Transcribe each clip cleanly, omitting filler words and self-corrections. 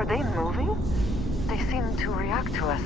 Are they moving? They seem to react to us.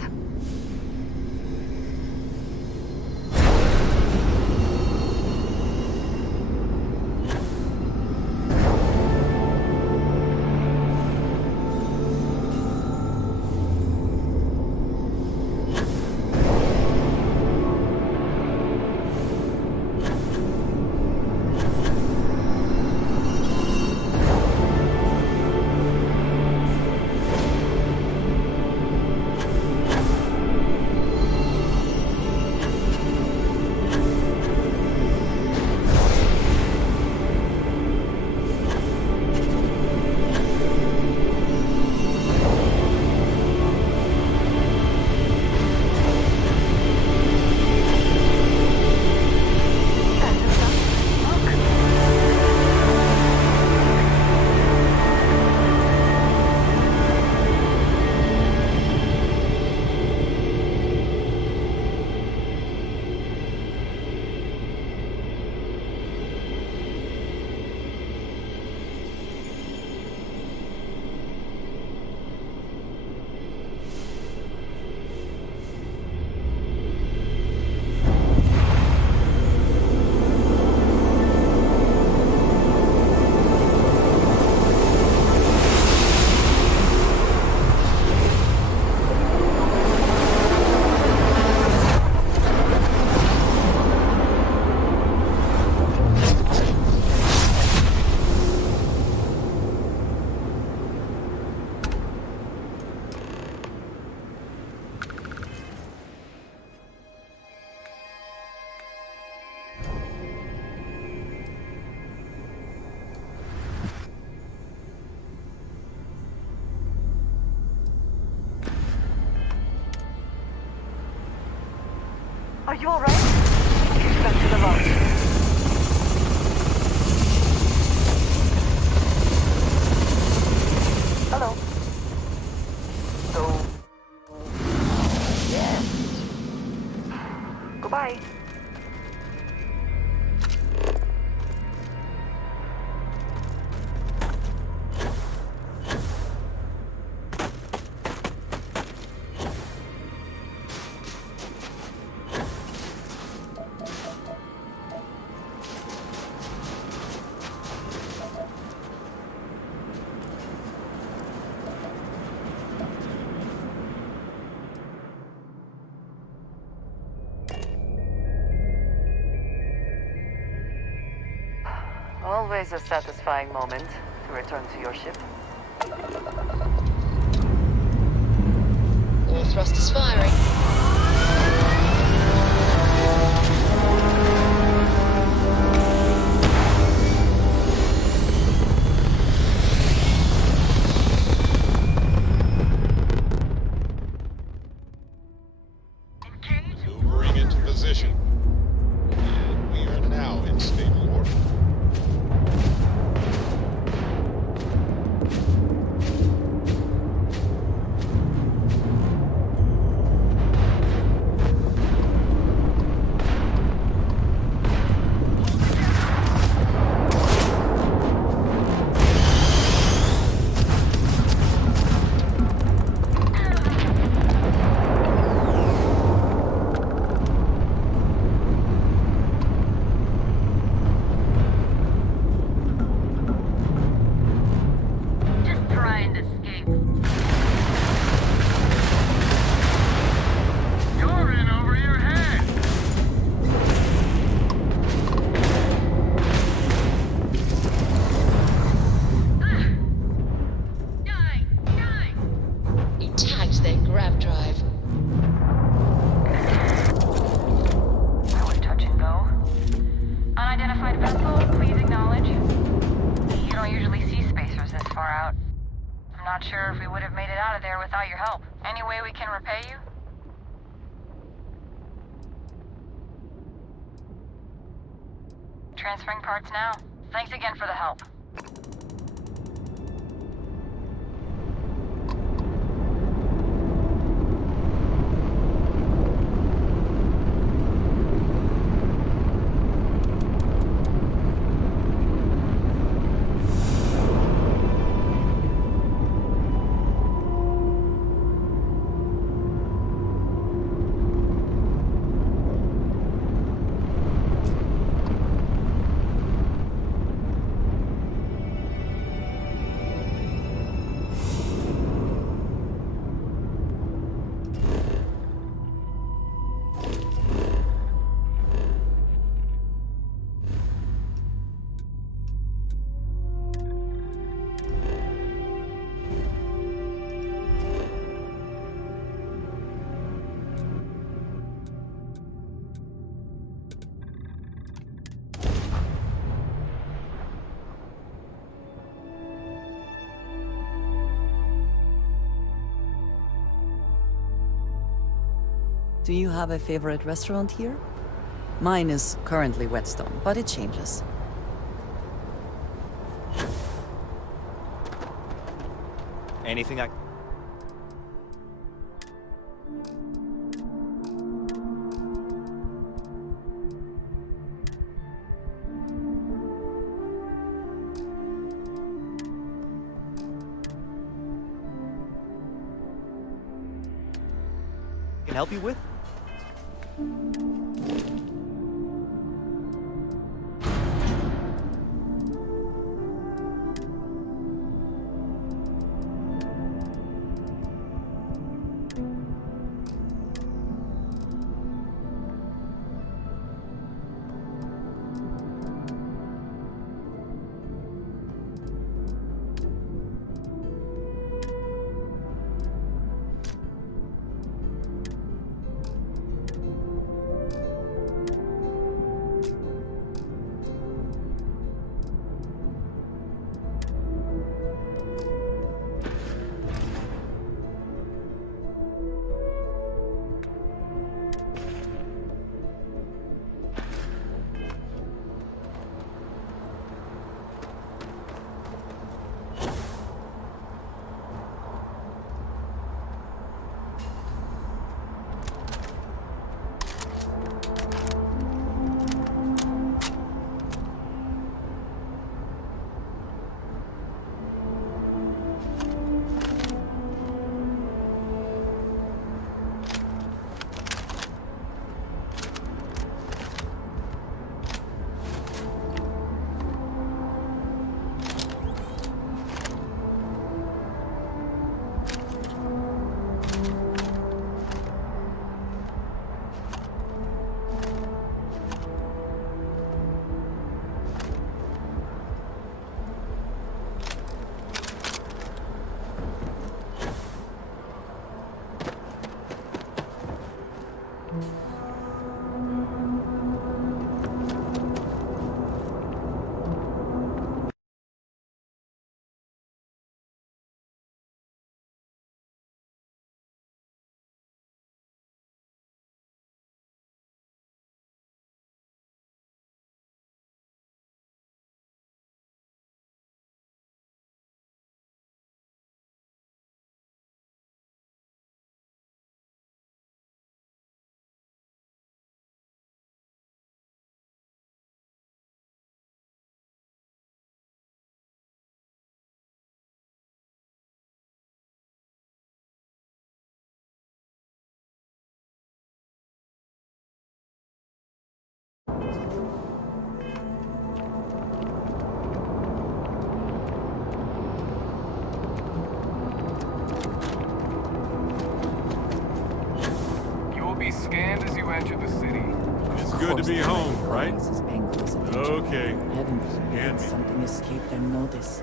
Are you alright? Back to the vault. Hello. So... yes. Goodbye. Always a satisfying moment to return to your ship. All thrusters firing. Maneuvering into position. And we are now in stable orbit. Not sure if we would have made it out of there without your help. Any way we can repay you? Transferring parts now. Thanks again for the help. Do you have a favorite restaurant here? Mine is currently Whetstone, but it changes. Anything I... can help you with? Scanned as you enter the city. It's good to be home, right? This is paying close attention. Okay. Heaven Scan forbid me. something escaped their notice.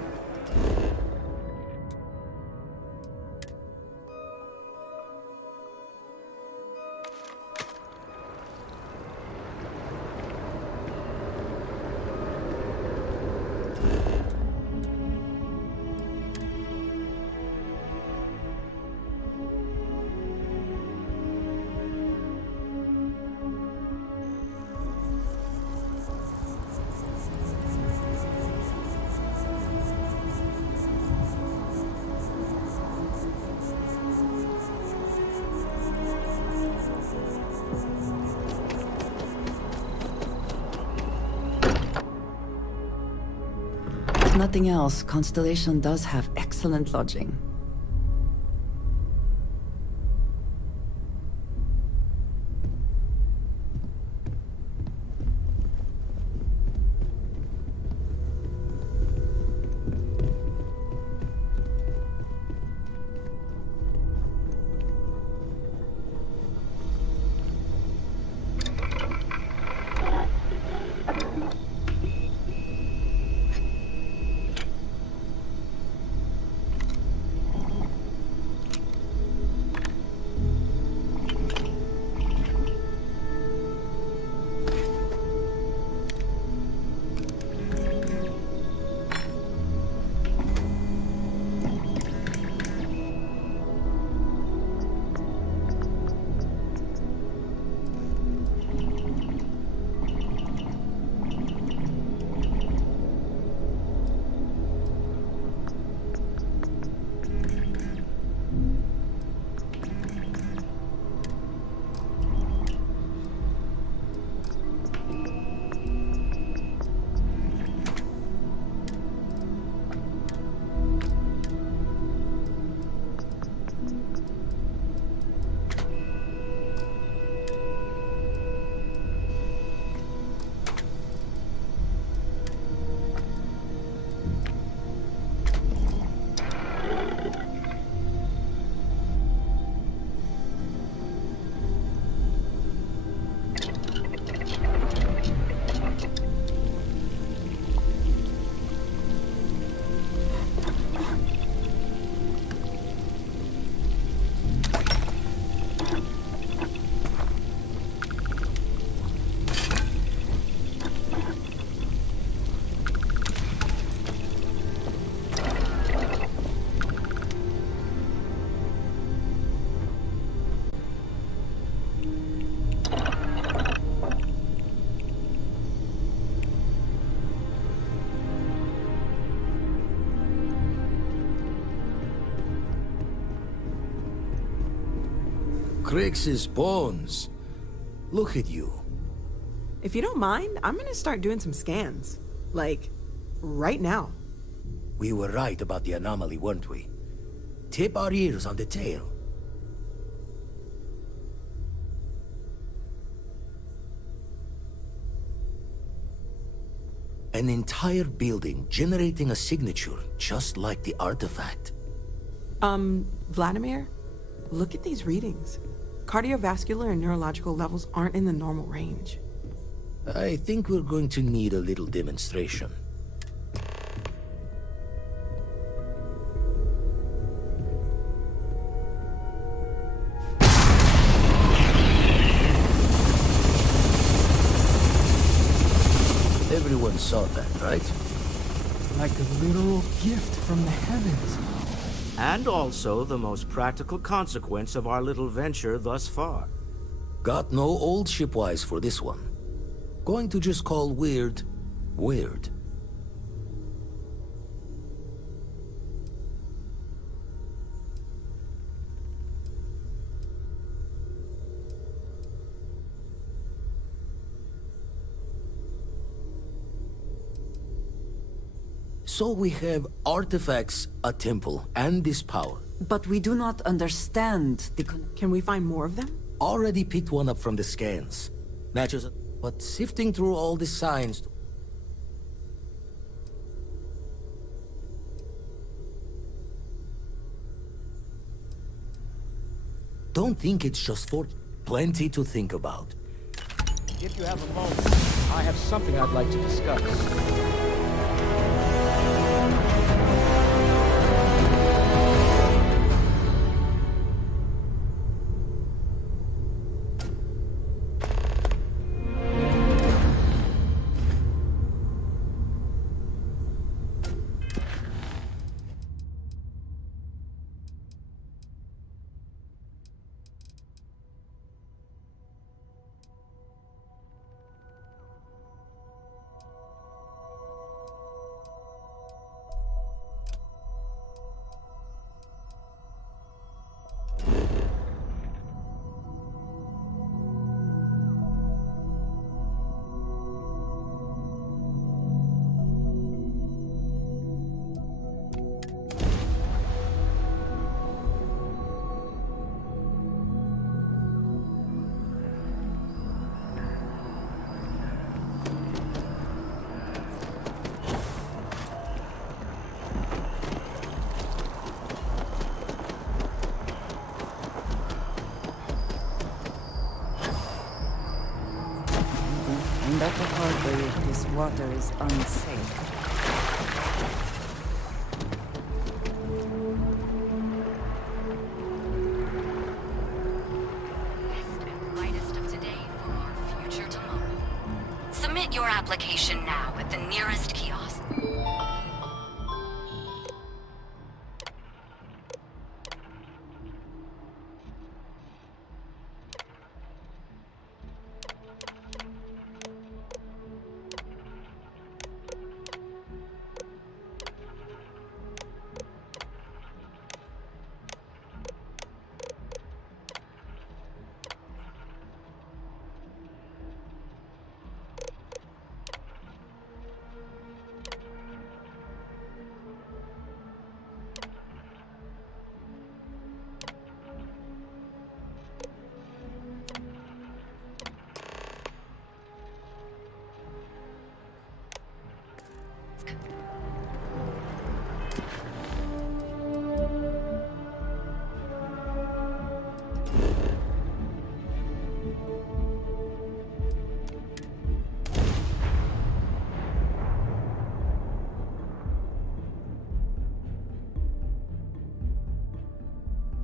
If nothing else, Constellation does have excellent lodging. Crix's bones. Look at you. If you don't mind, I'm gonna start doing some scans. Like, right now. We were right about the anomaly, weren't we? Tip our ears on the tail. An entire building generating a signature just like the artifact. Vladimir, look at these readings. Cardiovascular and neurological levels aren't in the normal range. I think we're going to need a little demonstration. Everyone saw that, right? Like a literal gift from the heavens. And also the most practical consequence of our little venture thus far. Got no old shipwise for this one. Going to just call weird, weird. So we have artifacts, a temple, and this power. But we do not understand the Can we find more of them? Already picked one up from the scans. Matches, but sifting through all the signs... Don't think it's just for... Plenty to think about. If you have a moment, I have something I'd like to discuss. And at the harbor if this water is unsafe. Best and brightest of today for our future tomorrow. Submit your application now at the nearest kiosk.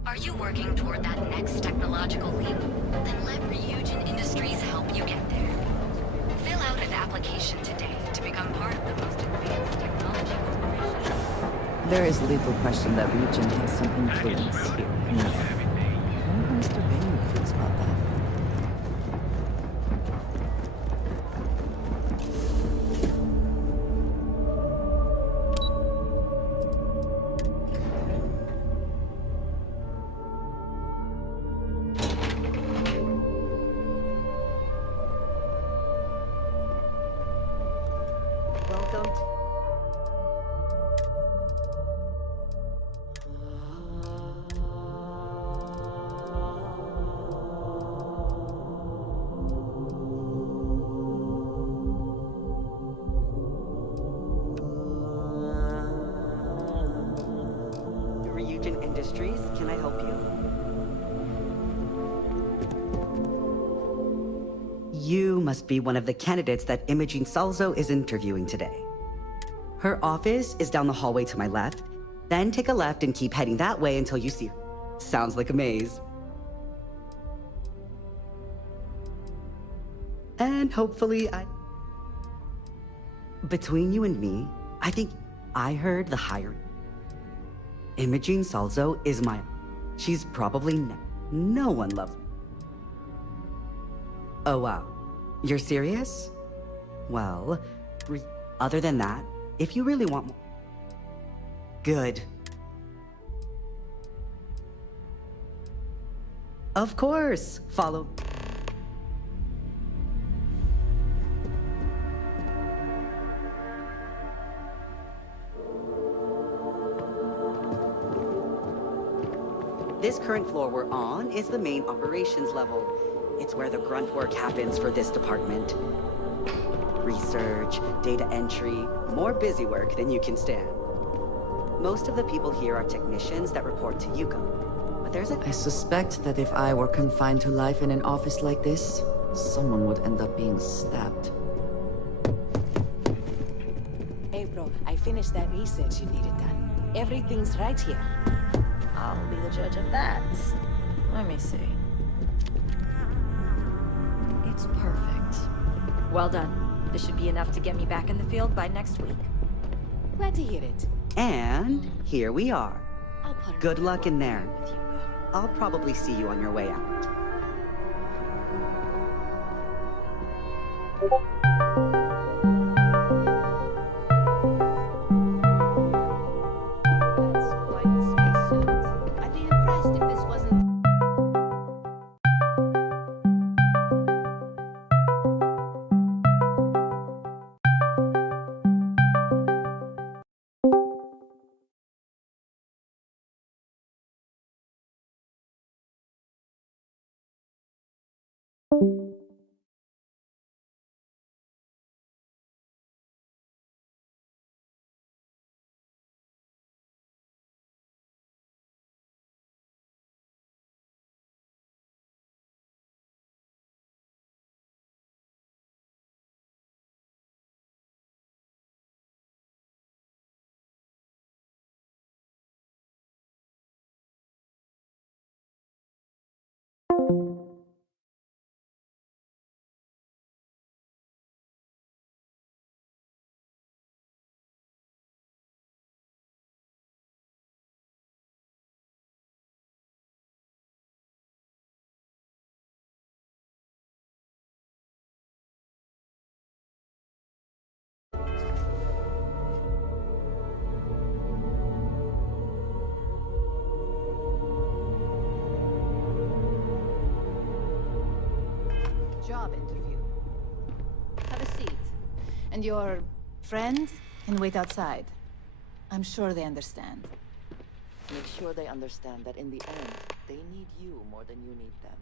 Are you working toward that next technological leap? Then let Ryujin Industries help you get there. Fill out an application today to become part of the most advanced technology corporation. There is little question that region has some influence here. I wonder how Mr. Bailey feels about that. welcome. Ryujin Industries, can I help you? You must be one of the candidates that Imogene Salzo is interviewing today. Her office is down the hallway to my left, then take a left and keep heading that way until you see her. Sounds like a maze. And hopefully Between you and me, I think I heard the hiring. Imogene Salzo is my... She's probably no one loves me. Oh wow, you're serious? Well, other than that, if you really want more... Good. Of course, follow... This current floor we're on is the main operations level. It's where the grunt work happens for this department. Research, data entry, more busy work than you can stand. Most of the people here are technicians that report to Yuko. But there's a... I suspect that if I were confined to life in an office like this, someone would end up being stabbed. Hey bro, I finished that research you needed done. Everything's right here. I'll be the judge of that. Let me see. It's perfect. Well done. This should be enough to get me back in the field by next week. Glad to hear it. And here we are. I'll put Good luck in there. I'll probably see you on your way out. That's quite the spacesuit. I'd be impressed if this wasn't... Job interview. Have a seat. And your friend can wait outside. I'm sure they understand. Make sure they understand that in the end, they need you more than you need them.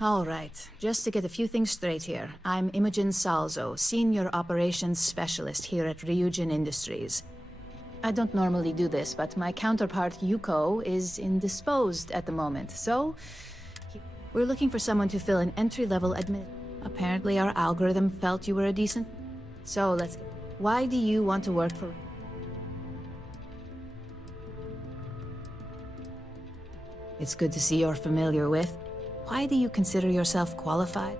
All right, just to get a few things straight here. I'm Imogen Salzo, Senior Operations Specialist here at Ryujin Industries. I don't normally do this, but my counterpart, Yuko, is indisposed at the moment, so... We're looking for someone to fill an entry-level admin... Apparently our algorithm felt you were a decent... So let's... Why do you want to work for... It's good to see you're familiar with. Why do you consider yourself qualified?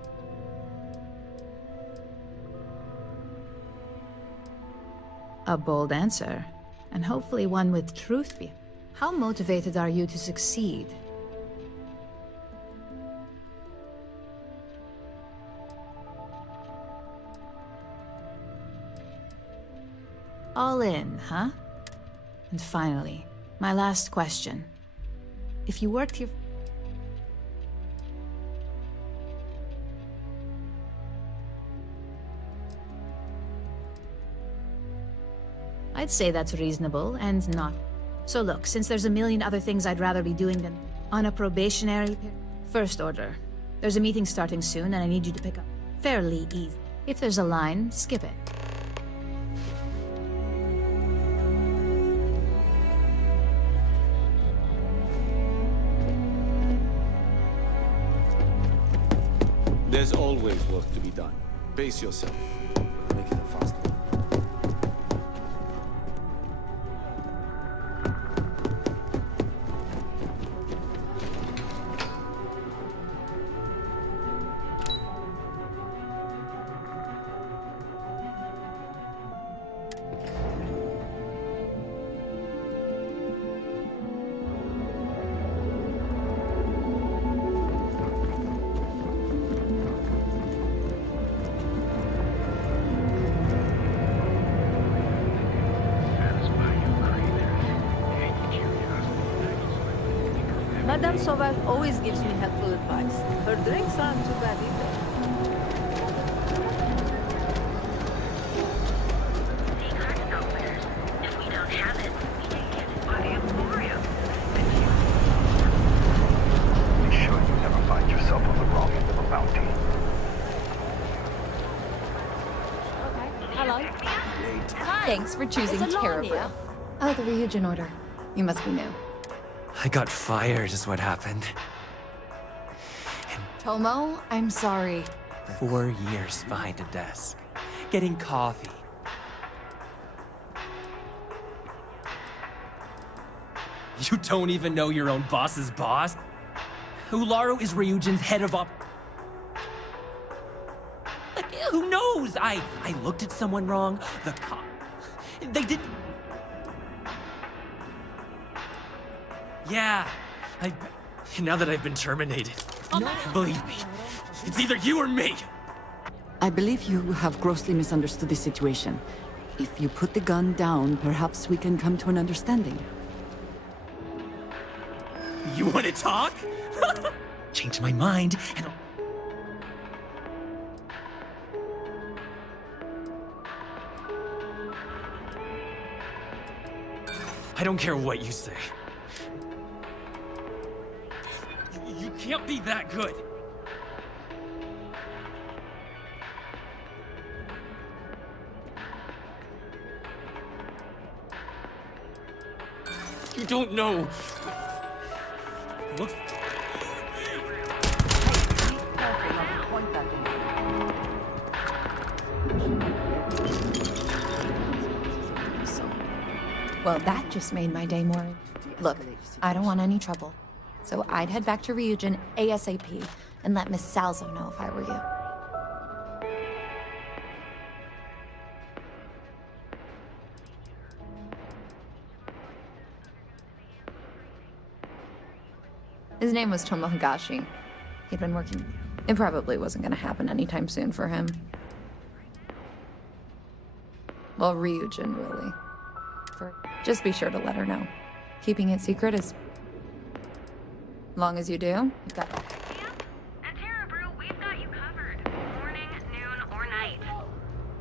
A bold answer, and hopefully one with truth behind. How motivated are you to succeed? All in, huh? And finally, my last question. If you worked here... I'd say that's reasonable and not. So look, since there's a million other things I'd rather be doing than on a probationary period. First order. There's a meeting starting soon and I need you to pick up. Fairly easy. If there's a line, skip it. There's always work to be done. Pace yourself. Make it a fast one. Madame Sauvage always gives me helpful advice. Her drinks aren't too bad either. If we don't have it, we can get it by the Emporium. Be sure you never find yourself on the wrong end of a bounty. Hello. Hi. Thanks for choosing Terrible. Oh, the Ryujin order. You must be new. I got fired is what happened. Tomo, I'm sorry. 4 years behind a desk, getting coffee. You don't even know your own boss's boss? Ularu is Ryujin's head of op... Like, who knows? I looked at someone wrong, the cop... They didn't... Yeah, now that I've been terminated, believe me, it's either you or me! I believe you have grossly misunderstood the situation. If you put the gun down, perhaps we can come to an understanding. You want to talk? Change my mind, and I don't care what you say. You can't be that good. You don't know. Look. Well, that just made my day more... Look, I don't want any trouble. So I'd head back to Ryujin ASAP and let Miss Salzo know if I were you. His name was Tomohigashi. He'd been working... It probably wasn't gonna happen anytime soon for him. Well, Ryujin, really. Just be sure to let her know. Keeping it secret is... Long as you do, you've got... At Terra Brew, we've got you covered. Morning, noon, or night.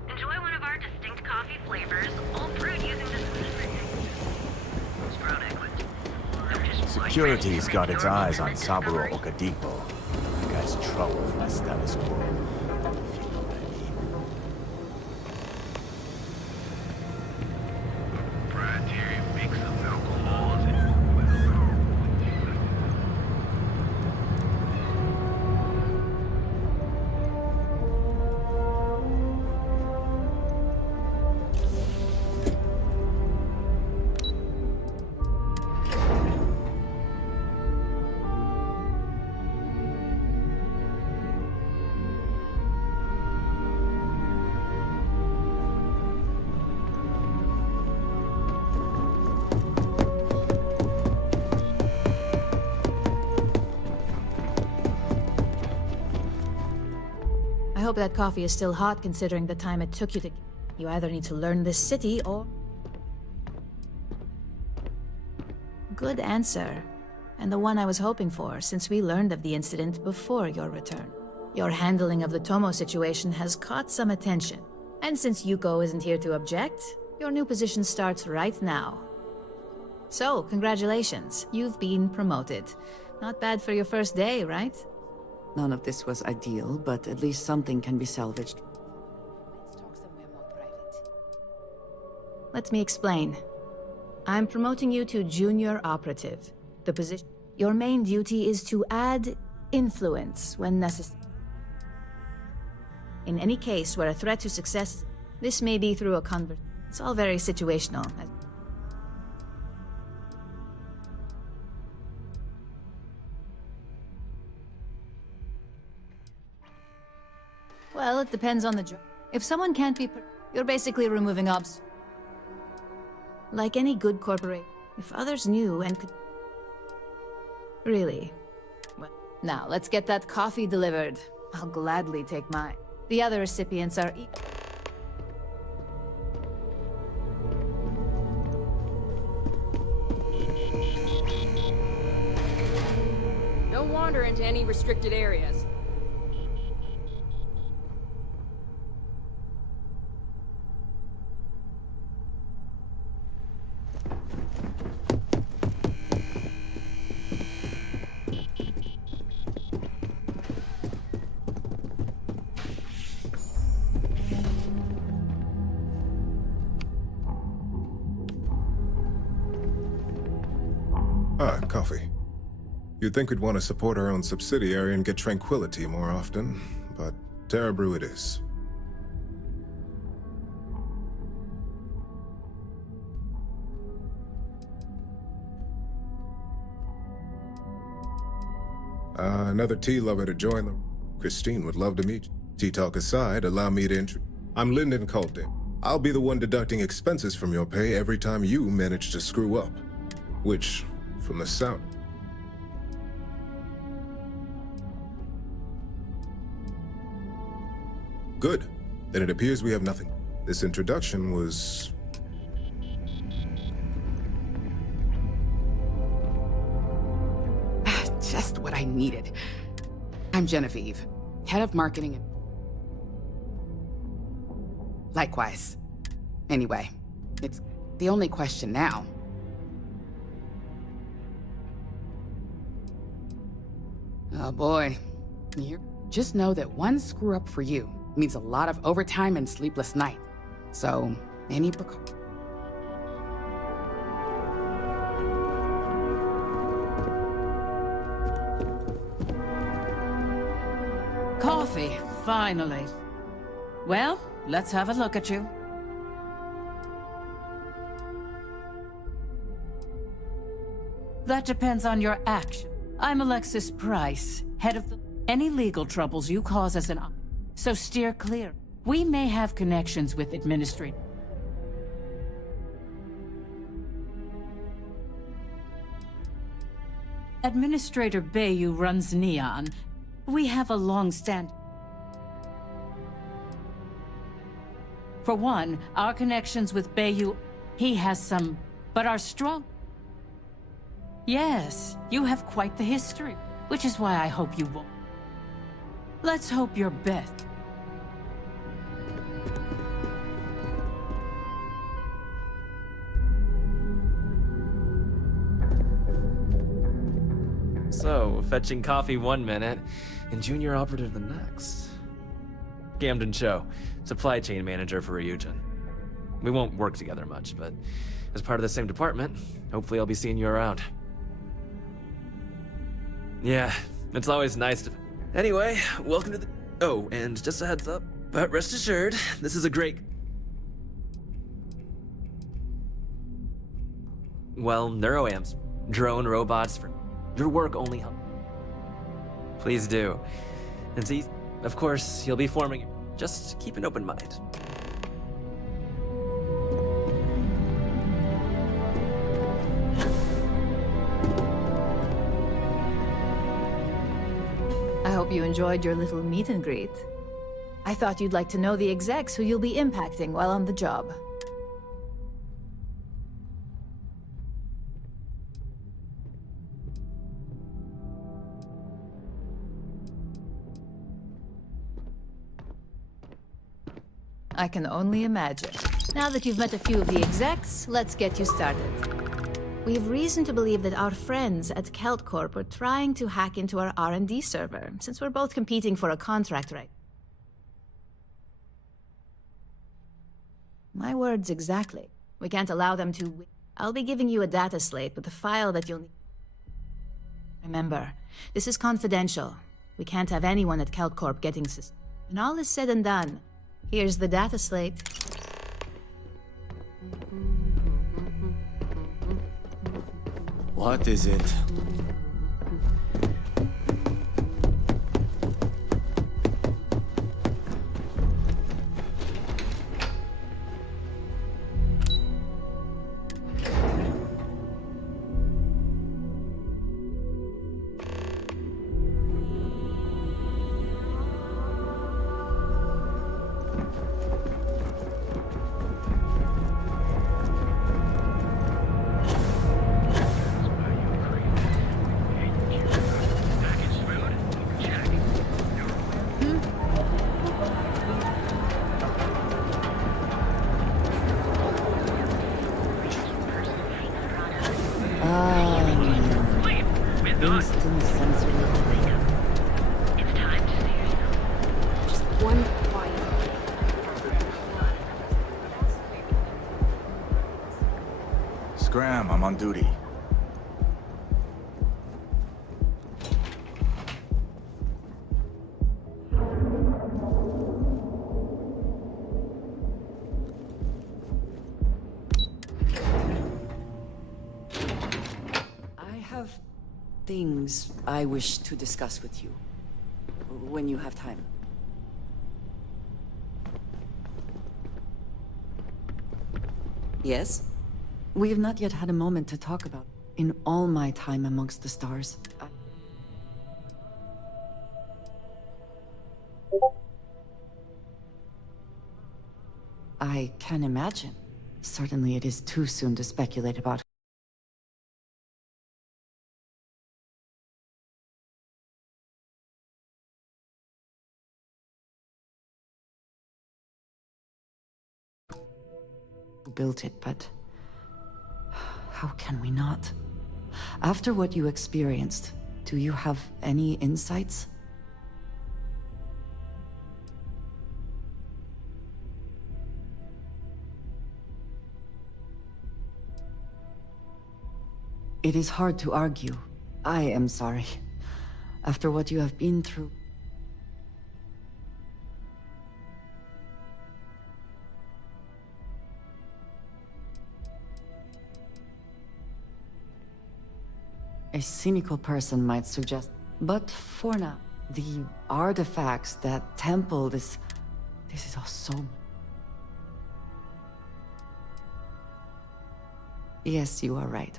Enjoy one of our distinct coffee flavors, all brewed using this Security's got its eyes on Saburo Okadipo. That guy's trouble for the status quo. I hope that coffee is still hot considering the time it took you to... You either need to learn this city or... Good answer. And the one I was hoping for, since we learned of the incident before your return. Your handling of the Tomo situation has caught some attention. And since Yuko isn't here to object, Your new position starts right now. So, congratulations. You've been promoted. Not bad for your first day, right? None of this was ideal, but at least something can be salvaged. Let's talk somewhere more private. Let me explain. I'm promoting you to junior operative. The position. Your main duty is to add influence when necessary. In any case where a threat to success, this may be through a it's all very situational. Well, it depends on the job. If someone can't be, you're basically removing obs. Like any good corporation, if others knew and could. Really? Well, now let's get that coffee delivered. I'll gladly take mine. The other recipients are Don't wander into any restricted areas. Ah, coffee. You'd think we'd want to support our own subsidiary and get tranquility more often, but Terra Brew it is. Another tea lover to join the... Christine would love to meet you. Tea talk aside, allow me to I'm Lyndon Colton. I'll be the one deducting expenses from your pay every time you manage to screw up. Which, from the sound... Good. Then it appears we have nothing. This introduction was... Just what I needed. I'm Genevieve, head of marketing. Likewise. Anyway, it's the only question now. Oh boy. Just know that one screw up for you means a lot of overtime and sleepless nights. So, any precaution. Coffee, finally. Well, let's have a look at you. That depends on your action. I'm Alexis Price, head of any legal troubles you cause as an so steer clear. We may have connections with administrators. Administrator Bayou runs Neon. We have a long stand. For one, our connections with Bayou, he has some, but are strong. Yes, you have quite the history, which is why I hope you won't. Let's hope you're best. So, fetching coffee 1 minute, and junior operative the next. Camden Cho, supply chain manager for Ryujin. We won't work together much, but as part of the same department, hopefully I'll be seeing you around. Yeah, it's always nice to... Anyway, welcome to the... Oh, and just a heads up, but rest assured, this is a great... Well, neuroamps, drone robots for... Your work only help. Please do. And see, of course, you'll be forming... Just keep an open mind. I hope you enjoyed your little meet and greet. I thought you'd like to know the execs who you'll be impacting while on the job. I can only imagine. Now that you've met a few of the execs, let's get you started. We have reason to believe that our friends at Kelt Corp are trying to hack into our R&D server, since we're both competing for a contract right. My words exactly. We can't allow them to... I'll be giving you a data slate with a file that you'll need. Remember, this is confidential. We can't have anyone at Kelt Corp getting When all is said and done, here's the data slate. What is it? Instant sensory. It's time to see yourself. Just one quiet. Scram, I'm on duty. Things I wish to discuss with you. When you have time. Yes? We have not yet had a moment to talk about. In all my time amongst the stars, I can imagine. Certainly it is too soon to speculate about. Built it, but how can we not? After what you experienced, do you have any insights? It is hard to argue. I am sorry. After what you have been through. A cynical person might suggest, but for now, the artifacts, that temple, this is all so... Yes, you are right.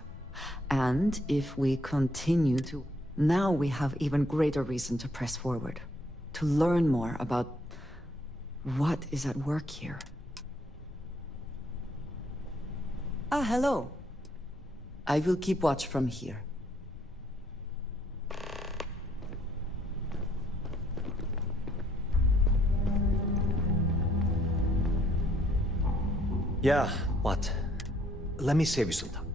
And if we continue to... Now we have even greater reason to press forward. To learn more about what is at work here. Ah, hello. I will keep watch from here. Yeah, what? Let me save you some time.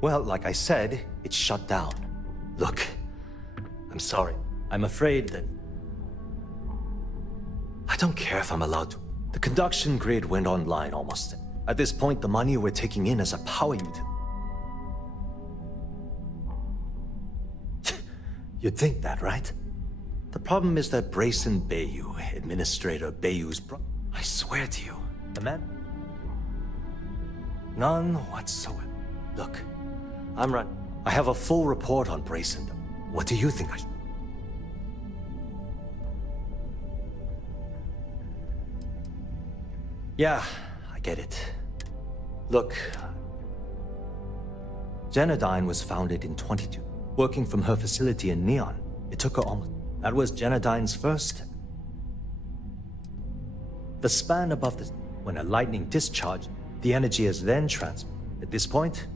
Well, like I said, it's shut down. Look, I'm sorry. I'm afraid that... I don't care if I'm allowed to. The conduction grid went online almost. At this point, the money we're taking in is a power utility. You'd think that, right? The problem is that Brayson Bayou, Administrator Bayou's brother... I swear to you, the man... None whatsoever. Look, I'm right. I have a full report on Brayson. What do you think I... Yeah, I get it. Look... Genodyne was founded in 22, working from her facility in Neon. It took her almost... That was Genodyne's first... The span above this, when a lightning discharged, the energy is then transferred. At this point,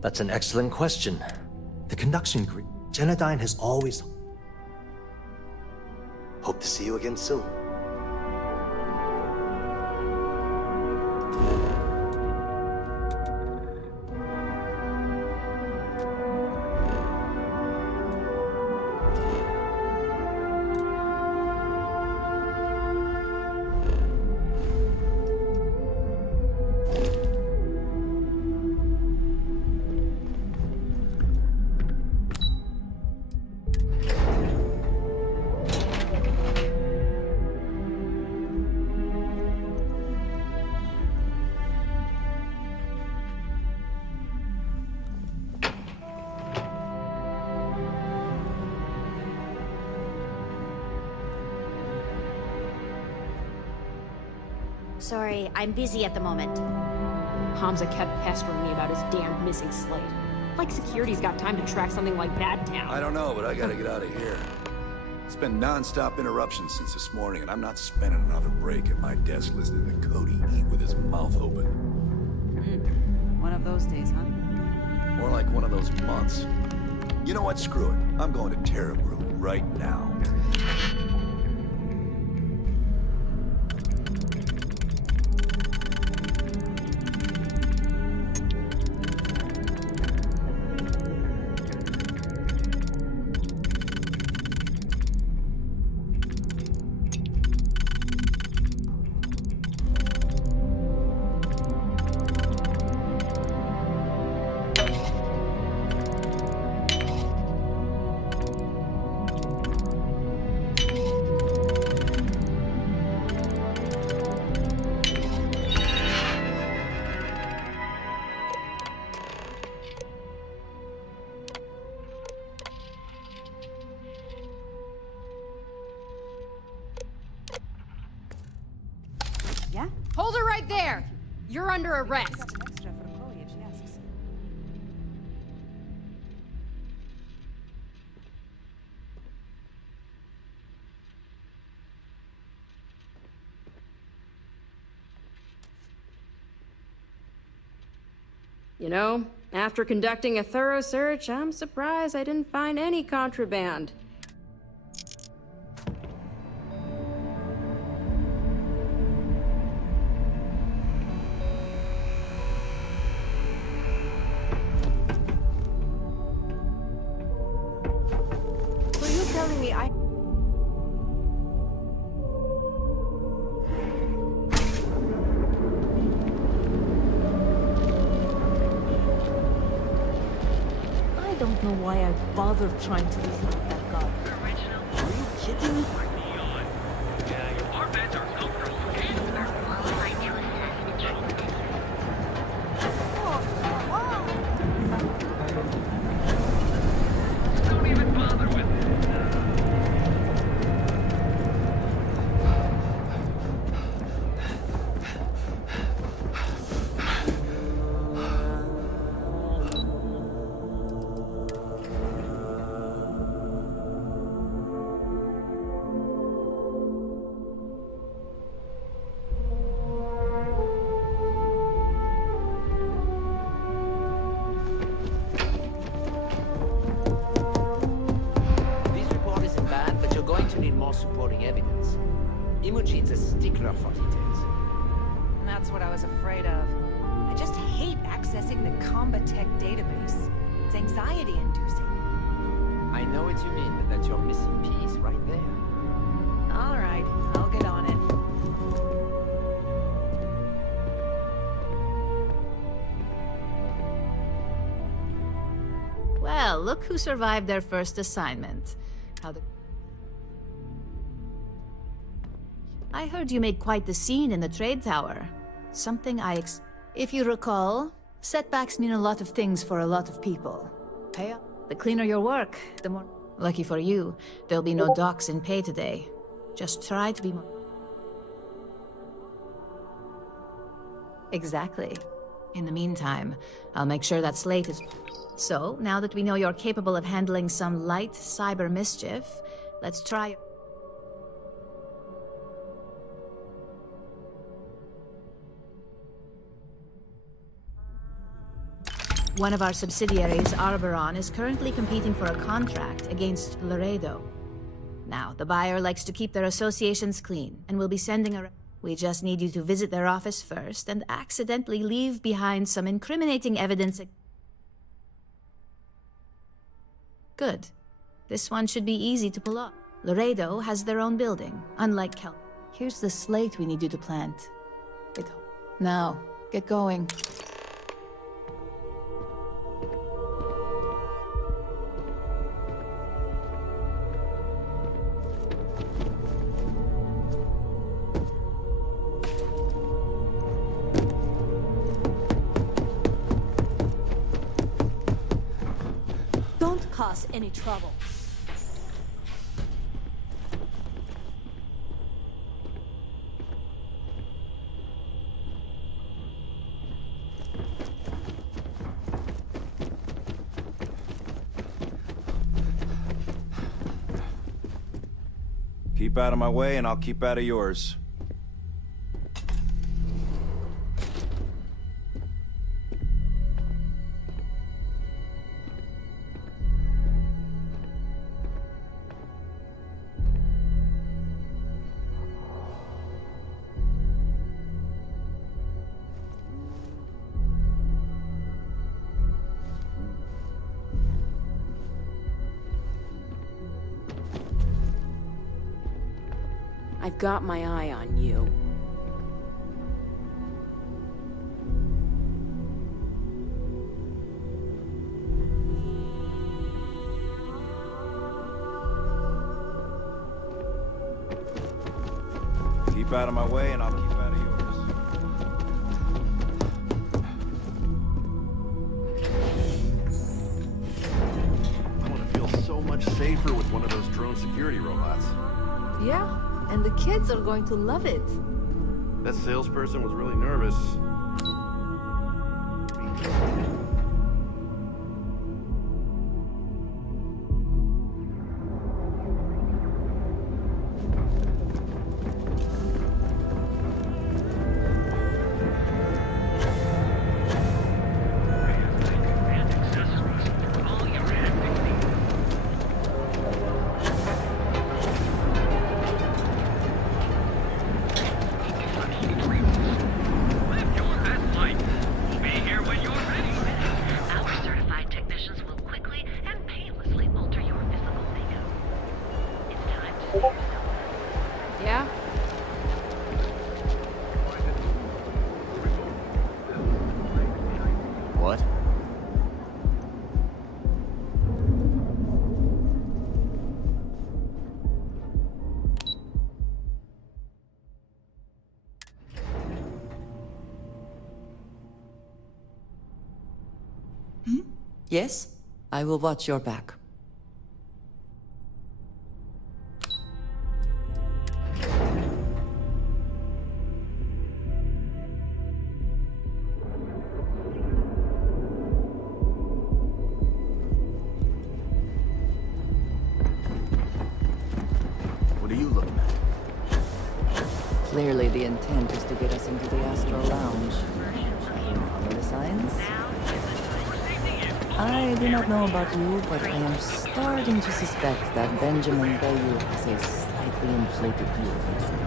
that's an excellent question. The conduction grid, Genodyne has always... Hope to see you again soon. Sorry, I'm busy at the moment. Hamza kept pestering me about his damn missing slate. Like security's got time to track something like that down. I don't know, but I gotta get out of here. It's been non-stop interruptions since this morning, and I'm not spending another break at my desk listening to Cody eat with his mouth open. One of those days, huh? More like one of those months. You know what? Screw it. I'm going to Terra Brew right now. Yeah? Hold her right there! You're under arrest. Extra for Chloe if she asks. You know, after conducting a thorough search, I'm surprised I didn't find any contraband. So you telling me I... I don't know why I bothered trying to defeat that guy. Are you kidding? This report isn't bad, but you're going to need more supporting evidence. Imogen's a stickler for details. That's what I was afraid of. I just hate accessing the Combatech database. It's anxiety-inducing. I know what you mean, but that's your missing piece right there. All right, I'll get on it. Well, look who survived their first assignment. I heard you made quite the scene in the trade tower. Something If you recall, setbacks mean a lot of things for a lot of people. Pay up. The cleaner your work, the more... Lucky for you, there'll be no docks in pay today. Just try to be more... Exactly. In the meantime, I'll make sure that slate is... So, now that we know you're capable of handling some light cyber mischief, let's try... One of our subsidiaries, Arboron, is currently competing for a contract against Laredo. Now, the buyer likes to keep their associations clean, and will be sending a... We just need you to visit their office first and accidentally leave behind some incriminating evidence. Good. This one should be easy to pull off. Laredo has their own building, unlike Cal. Here's the slate we need you to plant. Now, get going. Don't cause any trouble. Keep out of my way, and I'll keep out of yours. I've got my eye on you. Keep out of my way, and I'll keep out of yours. I want to feel so much safer with one of those drone security robots. Yeah. And the kids are going to love it. That salesperson was really nervous. Yeah? What? Yes? I will watch your back. What are you looking at? Clearly the intent is to get us into the Astro Lounge. Follow the signs? I do not know about you, but I am starting to suspect that Benjamin Bayou has a slightly inflated view of himself.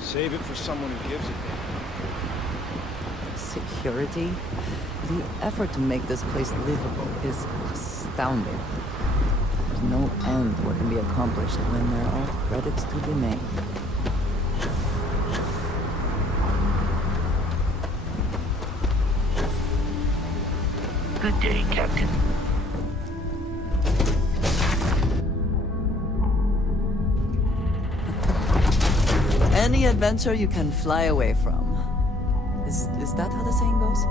Save it for someone who gives it. Security? The effort to make this place livable is astounding. There's no end to what can be accomplished when there are credits to be made. Good day, Captain. Any adventure you can fly away from. Is that how the saying goes?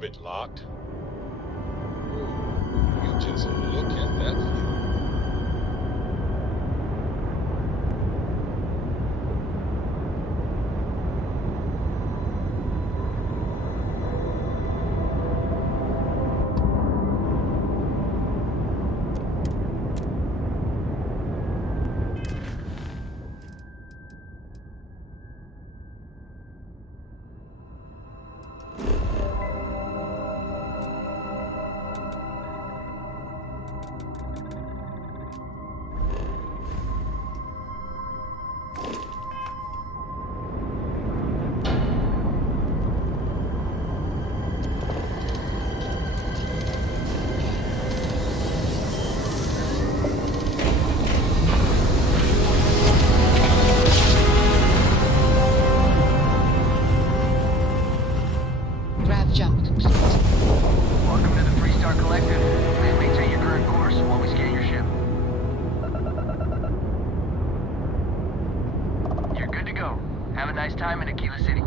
orbit locked. Ooh, you just look at that view. Welcome to the 3-Star Collective. Please maintain your current course while we scan your ship. You're good to go. Have a nice time in Aquila City.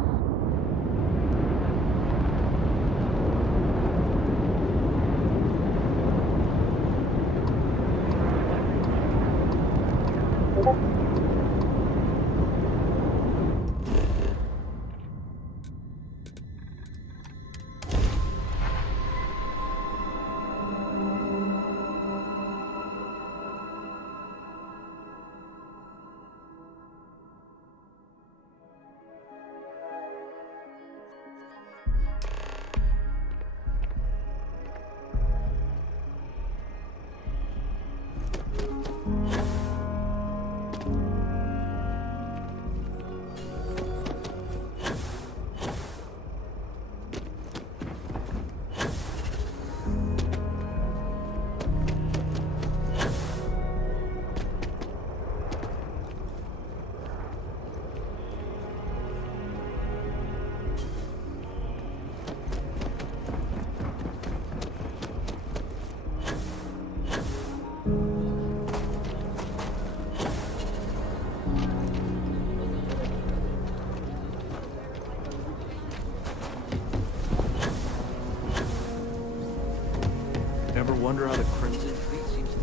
Ever wonder how the Crimson Fleet seems to...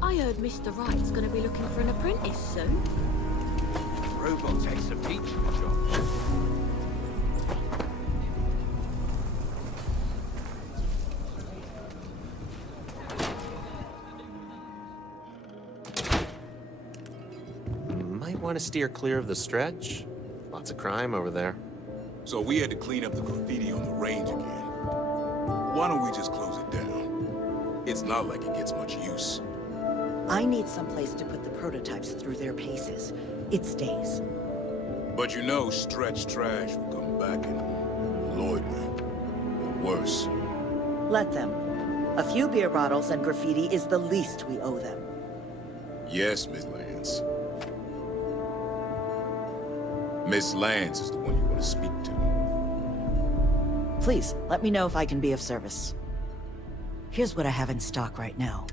I heard Mr. Wright's gonna be looking for an apprentice soon. Robotech's a feature job. Might want to steer clear of the stretch. Lots of crime over there. So we had to clean up the graffiti on the range again. Why don't we just close it down? It's not like it gets much use. I need someplace to put the prototypes through their paces. It stays. But you know stretch trash will come back and loiter. Or worse. Let them. A few beer bottles and graffiti is the least we owe them. Yes, Miss Lance. Miss Lance is the one you want to speak to. Please, let me know if I can be of service. Here's what I have in stock right now.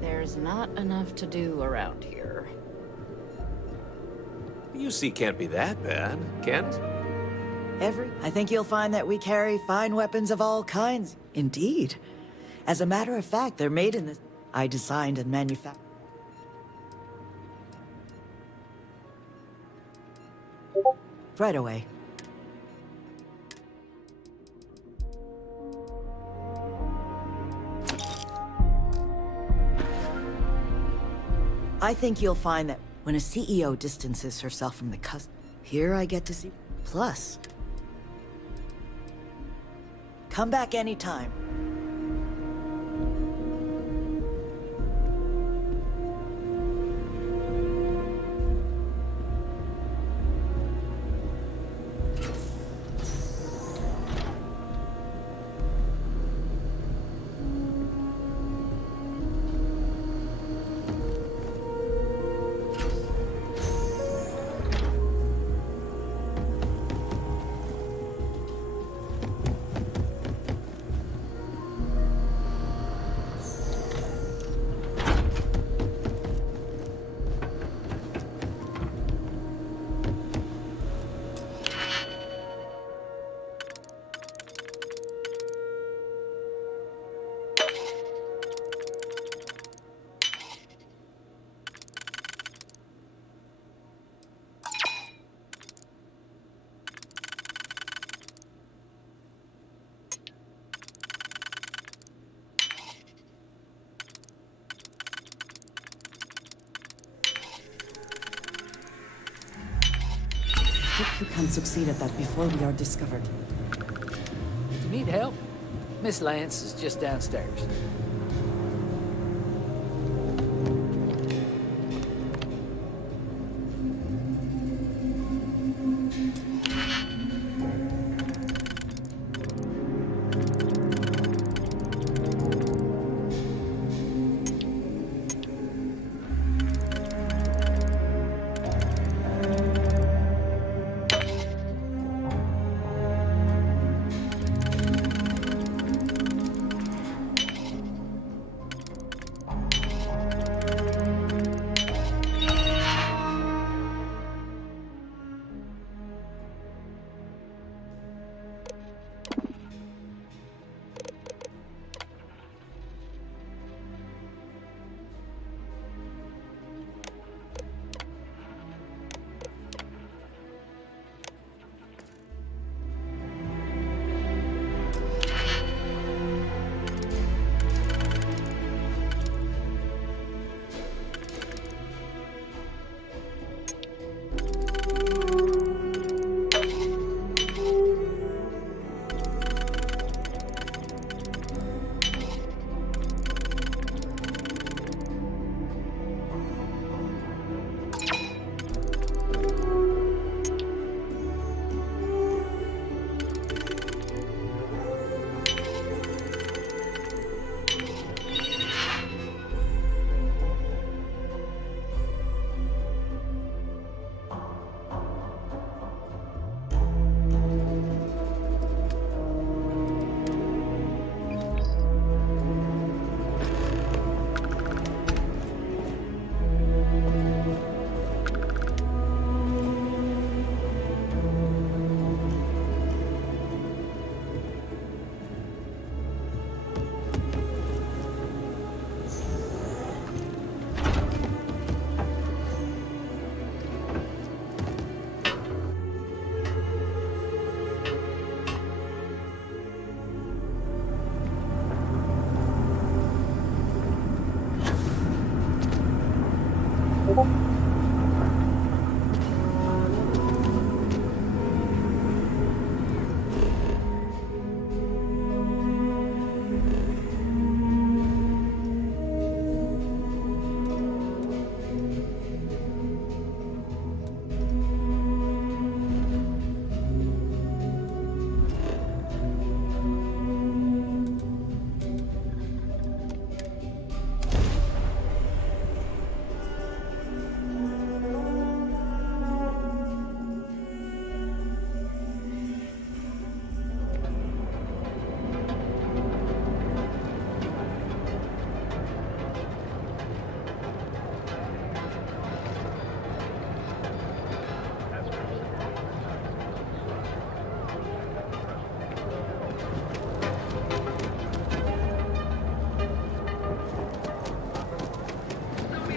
There's not enough to do around here. UC can't be that bad, can it? I think you'll find that we carry fine weapons of all kinds. Indeed. As a matter of fact, they're made in this... I designed and manufactured. Right away. I think you'll find that when a CEO distances herself from the here I get to see. Plus, come back anytime. Hope you can succeed at that before we are discovered. If you need help, Miss Lance is just downstairs.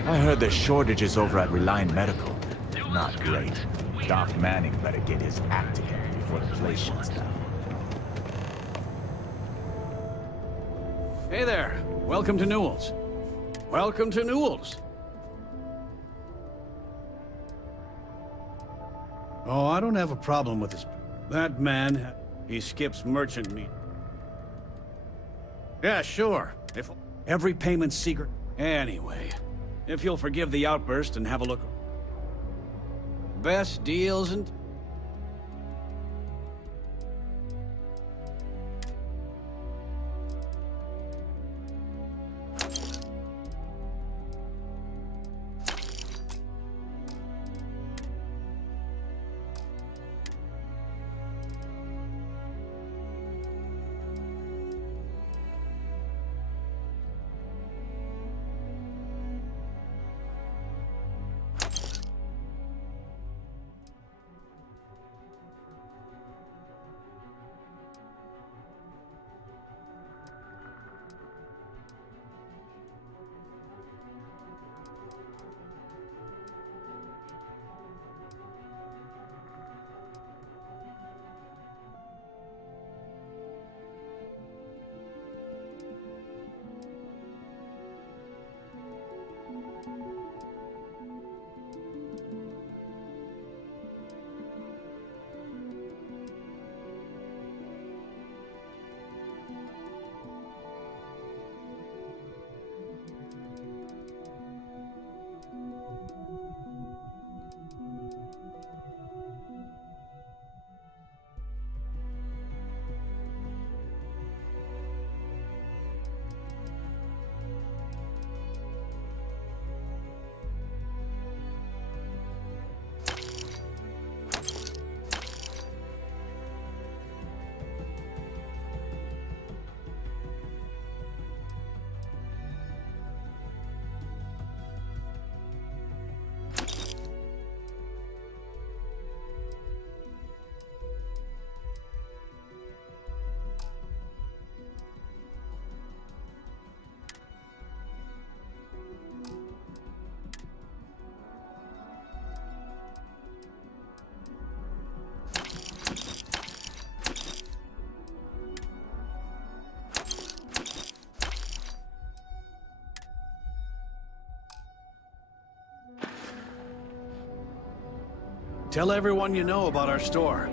I heard there's shortages over at Reliant Medical. Not great. Doc Manning better get his act together before the place shuts down. Hey there. Welcome to Newell's. Welcome to Newell's. Oh, I don't have a problem with this. That man, he skips merchant meat. Yeah, sure. If every payment's secret. Anyway, if you'll forgive the outburst and have a look. Best deals and... Tell everyone you know about our store.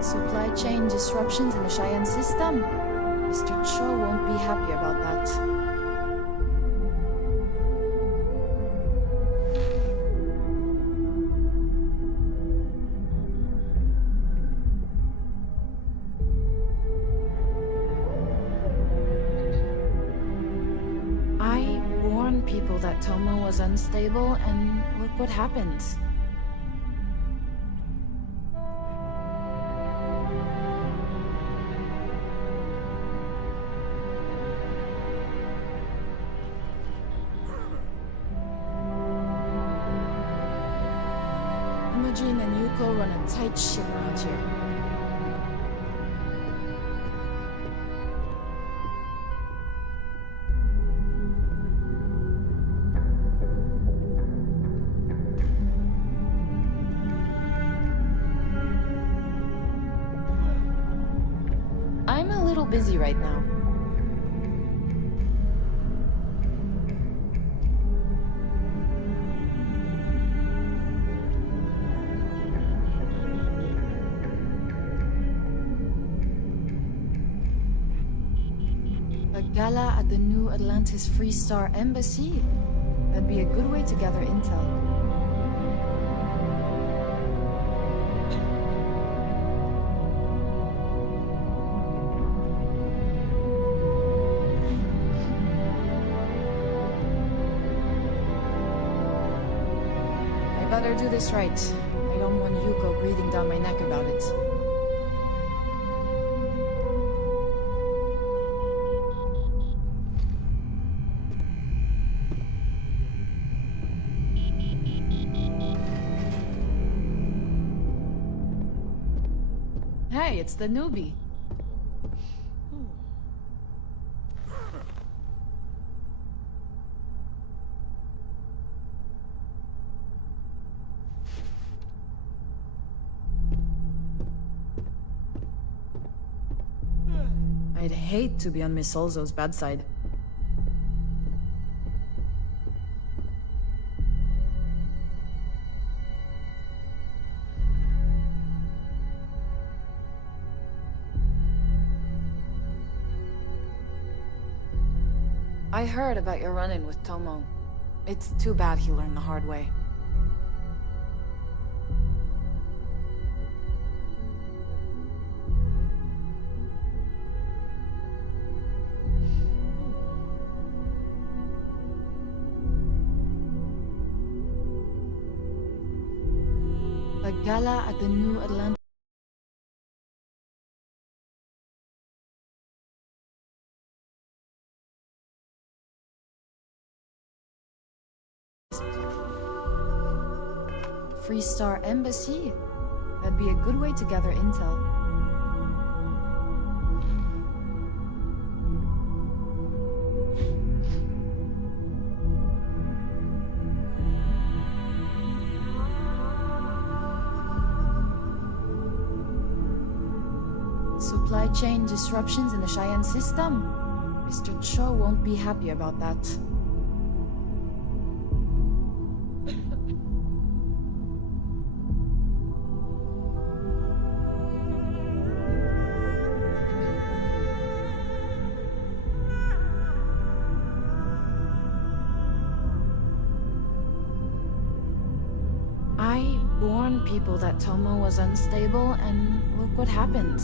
Supply chain disruptions in the Cheyenne system? Mr. Cho won't be happy about that. that Tomo was unstable, and look what happened. Imogen and Yuko run a tight ship around here. I'm a little busy right now. A gala at the new Atlantis Free Star Embassy? That'd be a good way to gather intel. I better do this right. I don't want Yuko breathing down my neck about it. Hey, it's the newbie. I'd hate to be on Miss Solzo's bad side. I heard about your run-in with Tomo. It's too bad he learned the hard way. A gala at the new Atlantis Free Star Embassy? That'd be a good way to gather intel. Supply chain disruptions in the Cheyenne system? Mr. Cho won't be happy about that. I warned people that Tomo was unstable, and look what happened.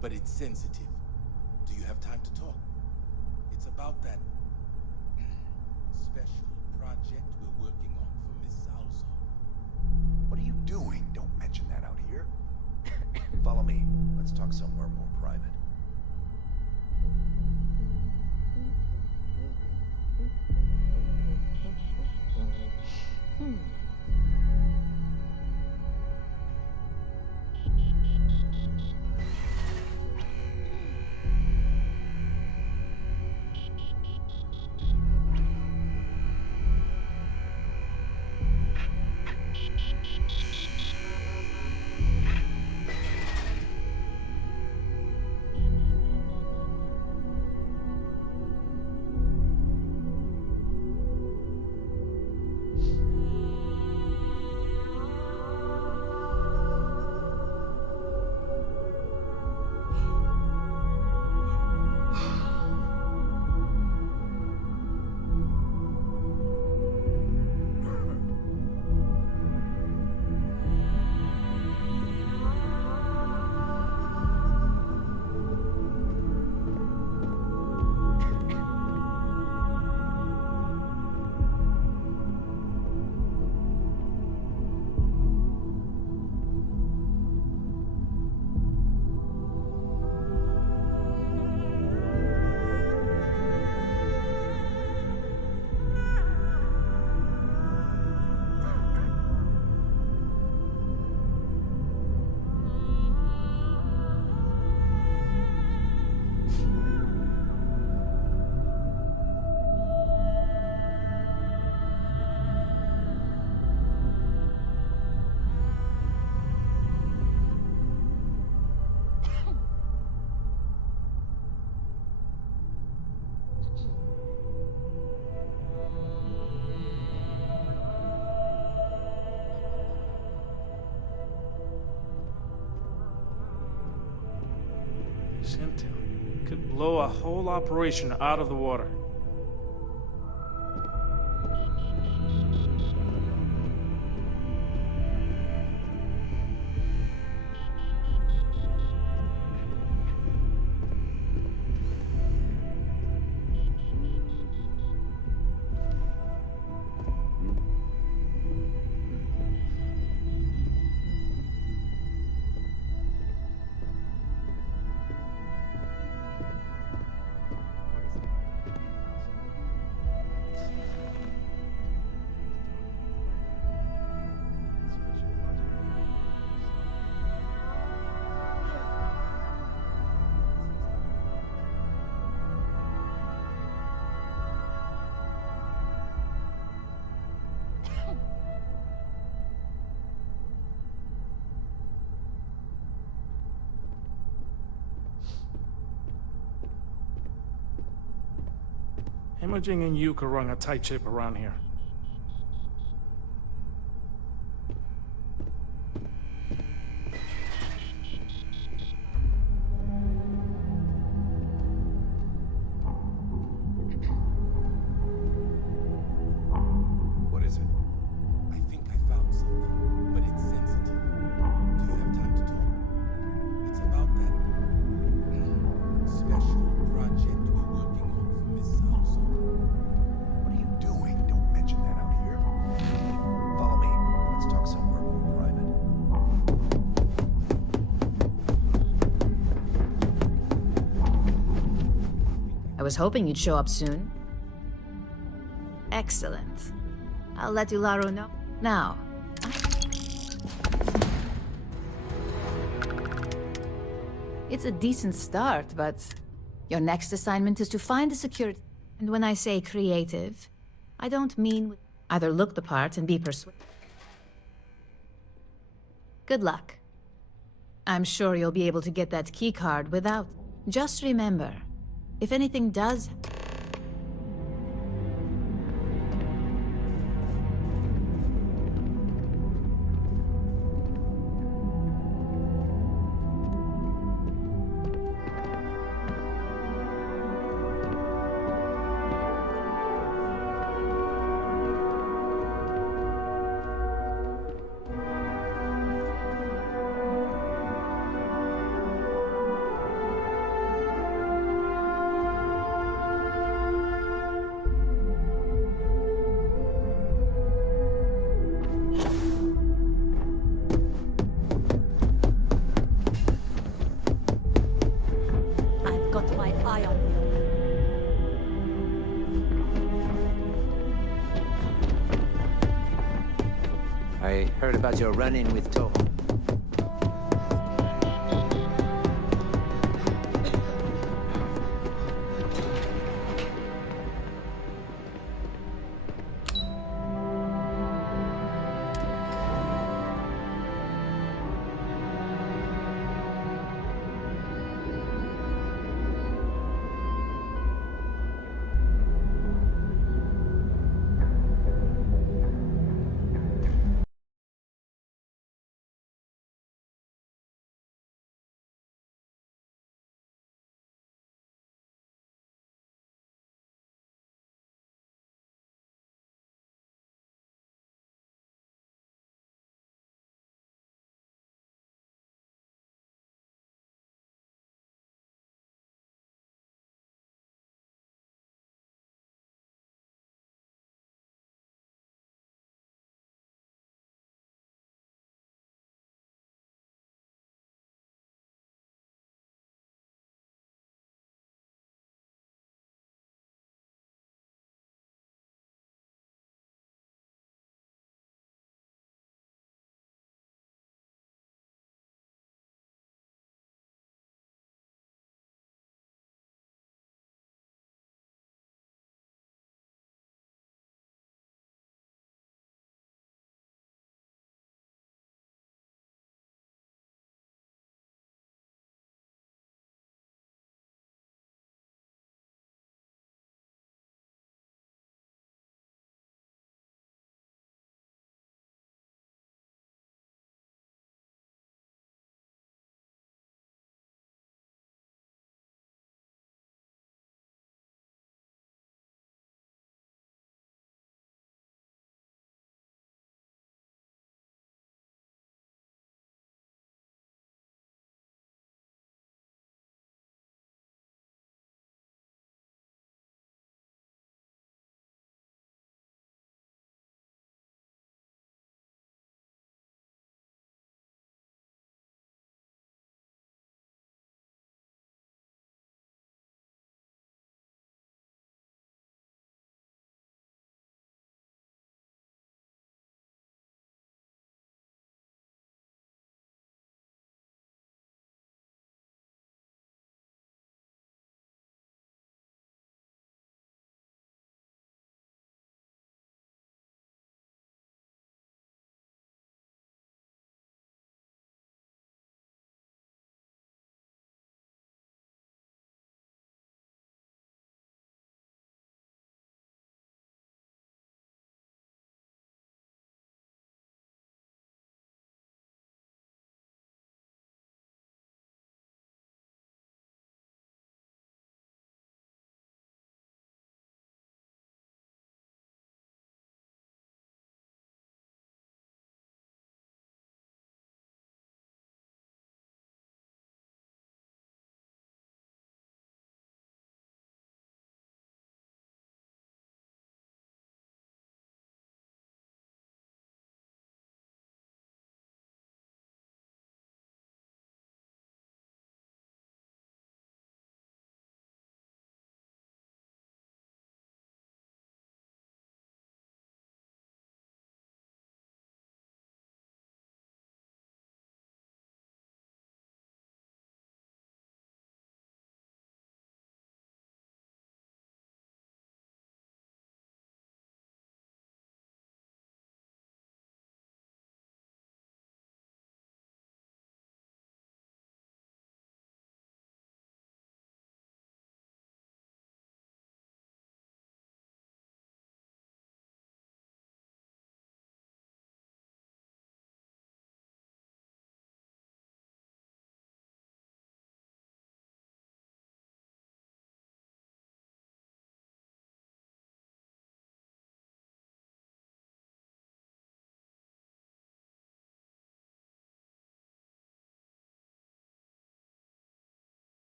but it's sensitive. Do you have time to talk? It's about that special project we're working on for Miss Salzo. What are you doing? Don't mention that out here. Follow me. Let's talk somewhere more private. This intel could blow a whole operation out of the water. Imaging and Yuka run a tight ship around here. What is it? I think I found something, but it's sensitive. Do you have time to talk? It's about that special project we're working on for Miss Salzo. What are you doing? Don't mention that out here. Follow me. Let's talk somewhere more private. I was hoping you'd show up soon. Excellent. I'll let Ularo know. Now. It's a decent start, but your next assignment is to find the security. And when I say creative, I don't mean either look the part and be persuasive. Good luck. I'm sure you'll be able to get that key card without. Just remember, if anything does... got my eye on you. I heard about your run-in with Toro.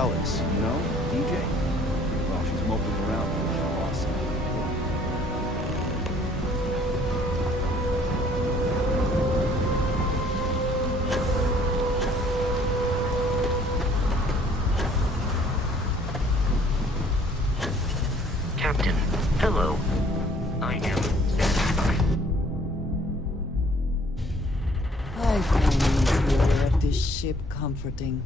Alice, you know, DJ. Well, she's moping around with her boss. Captain, hello. I am satisfied. I find the interior of this ship comforting.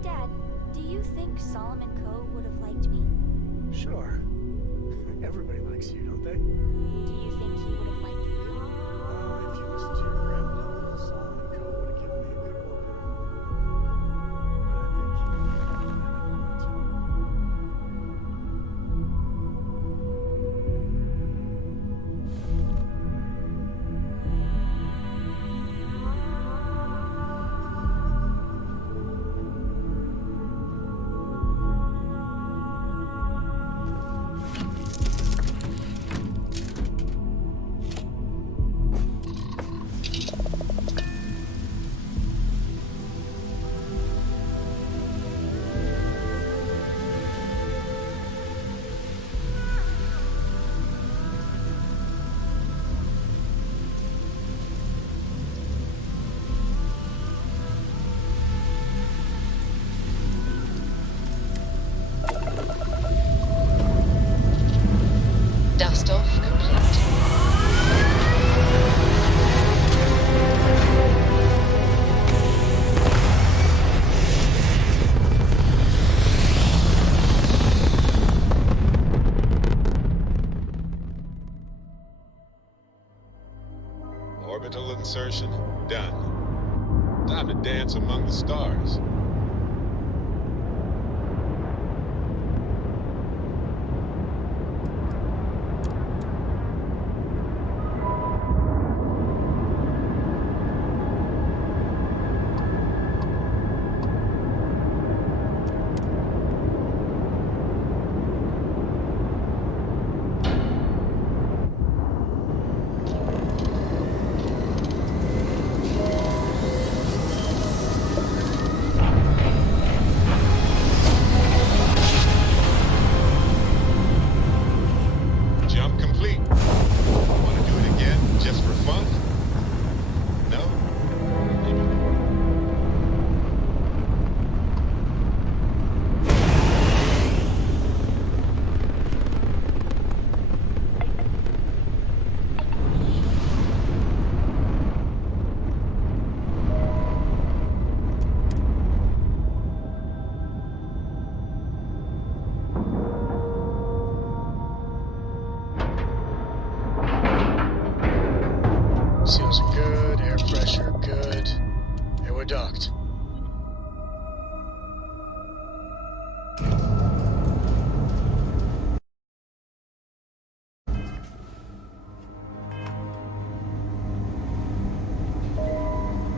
Dad, do you think Solomon Coe would have liked me? Sure. Everybody likes you, don't they? Do you think he would have liked you? Oh, if you listen to your grandpa, Solomon Coe would have given me a good whooping. But I think he would have liked me too. Dust off complete. Orbital insertion done. Time to dance among the stars. Jump complete. Want to do it again, just for fun? No? Maybe not. Seals are good, air pressure good. And we're docked.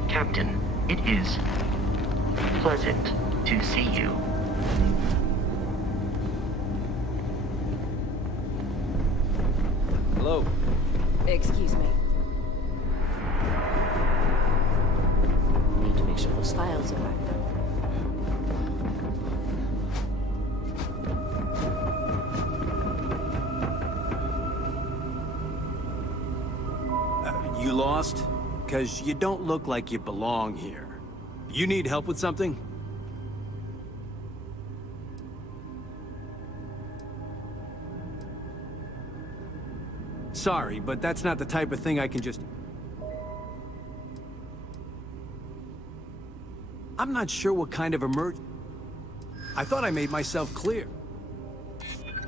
Captain, it is pleasant to see you. Hello. Excuse me. Need to make sure those files are backed up. You lost? Because you don't look like you belong here. You need help with something? Sorry, but that's not the type of thing I can just... I'm not sure what kind of I thought I made myself clear.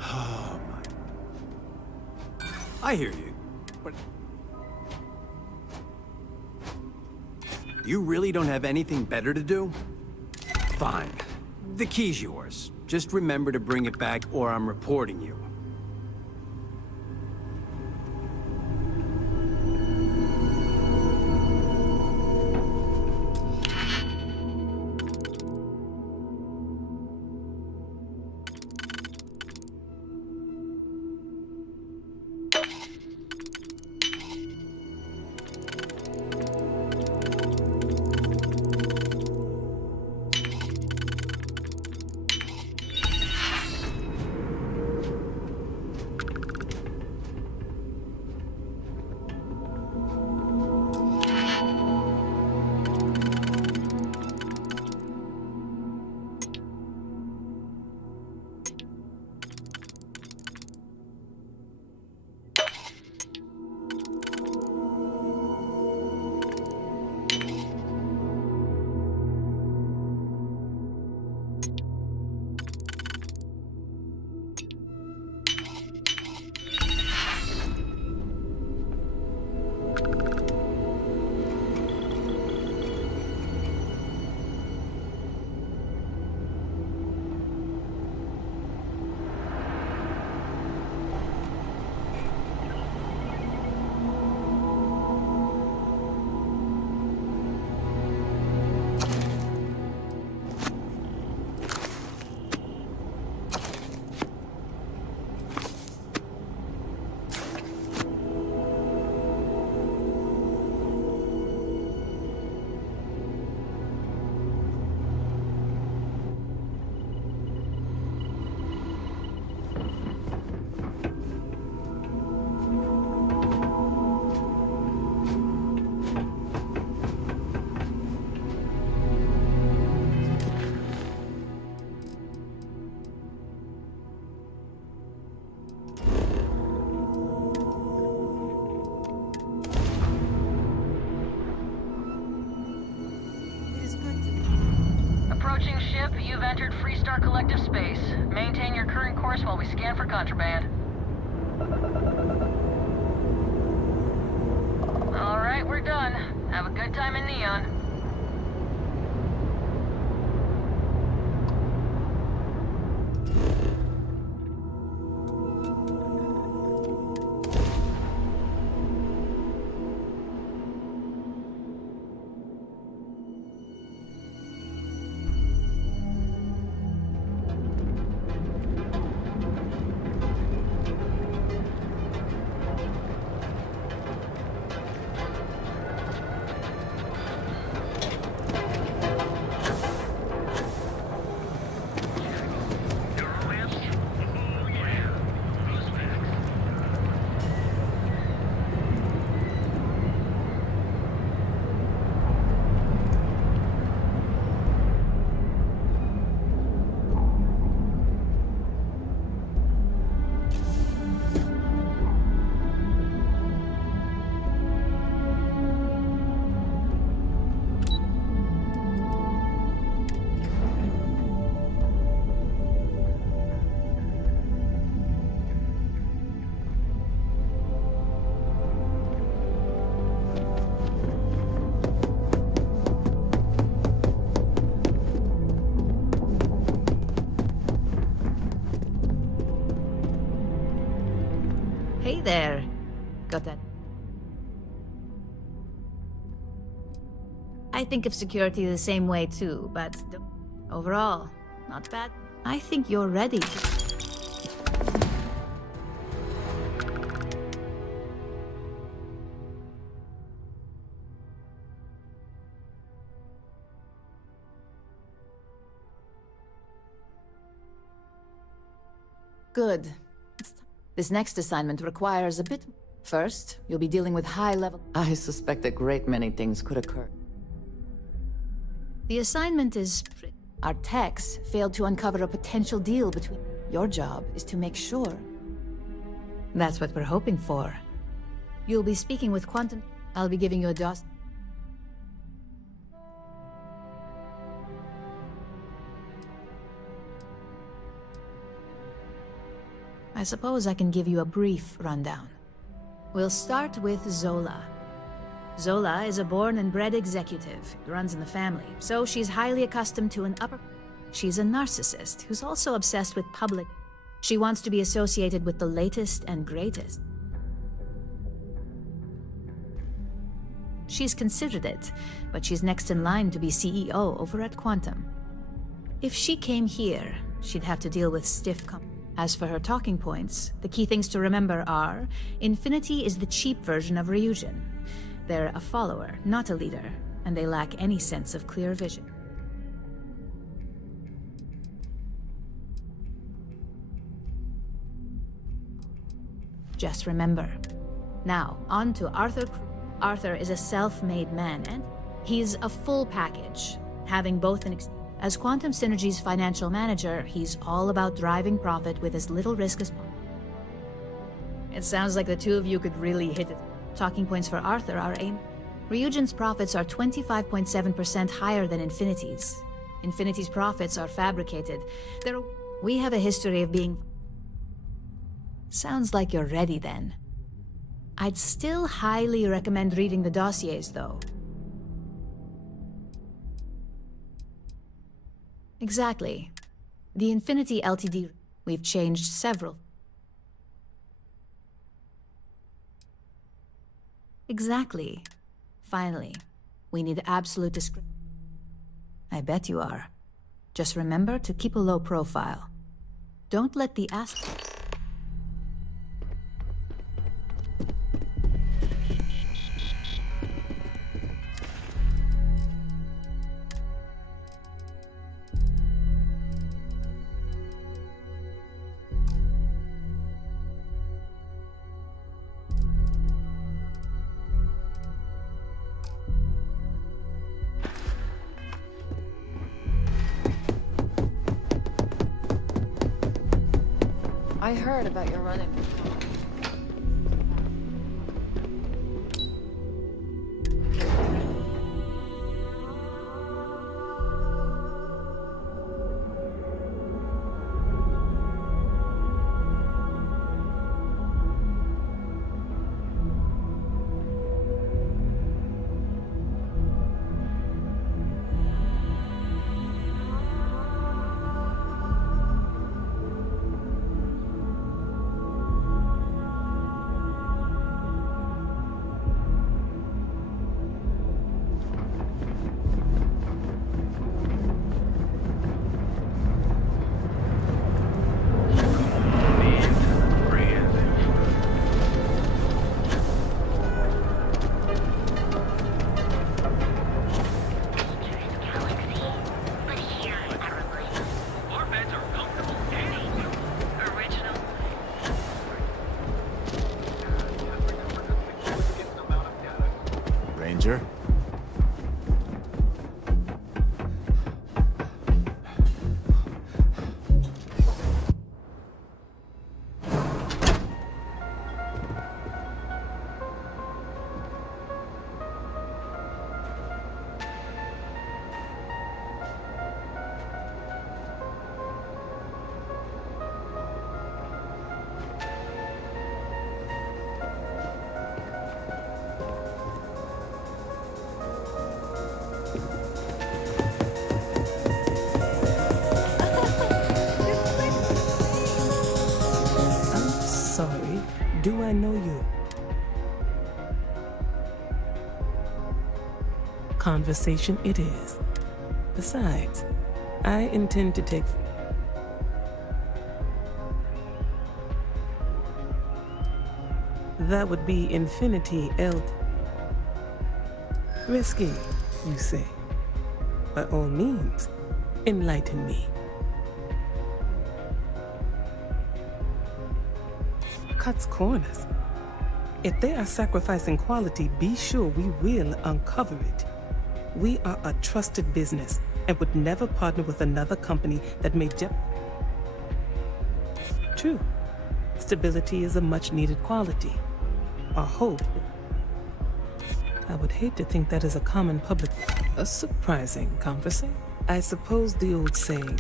Oh, my. I hear you, but... You really don't have anything better to do? Fine. The key's yours. Just remember to bring it back or I'm reporting you. Approaching ship, you've entered Freestar Collective space. Maintain your current course while we scan for contraband. Alright, we're done. Have a good time in Neon. Hey there. Got that? I think of security the same way too, but overall, not bad. I think you're ready. Good. This next assignment requires a bit... First, you'll be dealing with high-level... I suspect a great many things could occur. The assignment is... Our techs failed to uncover a potential deal between... Your job is to make sure. That's what we're hoping for. You'll be speaking with Quantum... I'll be giving you a DOS... I suppose I can give you a brief rundown. We'll start with Zola. Zola is a born and bred executive. It runs in the family, so she's highly accustomed to an upper... She's a narcissist who's also obsessed with public... She wants to be associated with the latest and greatest. She's considered it, but she's next in line to be CEO over at Quantum. If she came here, she'd have to deal with stiff As for her talking points, the key things to remember are, Infinity is the cheap version of Ryujin. They're a follower, not a leader, and they lack any sense of clear vision. Just remember. Now, on to Arthur. Arthur is a self-made man, and he's a full package, having both an... As Quantum Synergy's financial manager, he's all about driving profit with as little risk as possible. It sounds like the two of you could really hit it. Talking points for Arthur are aim. Ryujin's profits are 25.7% higher than Infinity's. Infinity's profits are fabricated. We have a history of being... Sounds like you're ready then. I'd still highly recommend reading the dossiers, though. Exactly. The Infinity Ltd. We've changed several. Exactly. Finally, we need absolute description. I bet you are. Just remember to keep a low profile. Don't let the aspect... I heard about your running. Ranger? Do I know you? Conversation it is. Besides, I intend to take... That would be Infinity L. Risky, you say? By all means, enlighten me. Cuts corners. If they are sacrificing quality, be sure we will uncover it. We are a trusted business and would never partner with another company that may True. Stability is a much-needed quality. Our hope... I would hate to think that is a common public... A surprising conversation. I suppose the old saying,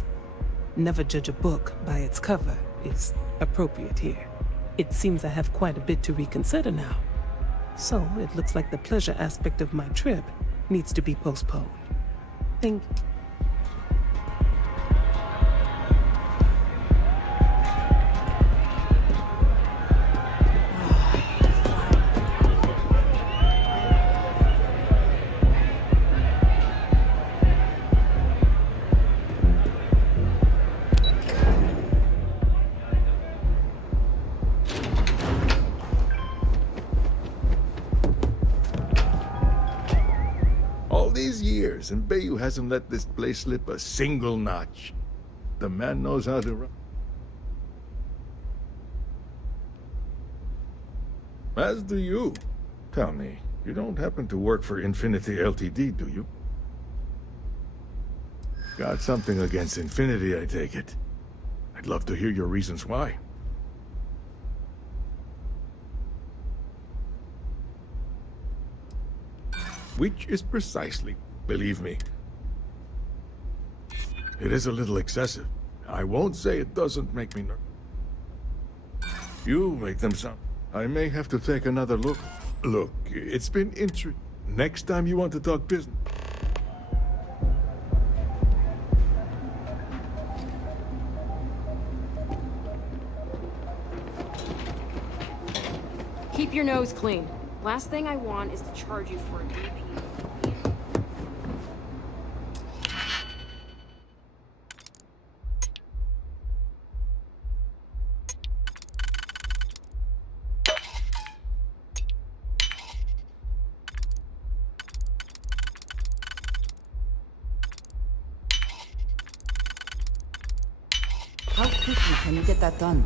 never judge a book by its cover, is appropriate here. It seems I have quite a bit to reconsider now. So it looks like the pleasure aspect of my trip needs to be postponed. Think. All these years, and Bayou hasn't let this place slip a single notch. The man knows how to run. As do you. Tell me, you don't happen to work for Infinity Ltd, do you? Got something against Infinity, I take it. I'd love to hear your reasons why. Which is precisely, believe me. It is a little excessive. I won't say it doesn't make me nervous. You make them sound. I may have to take another look. Look, it's been interesting. Next time you want to talk business. Keep your nose clean. Last thing I want is to charge you for a DP. How quickly can you get that done?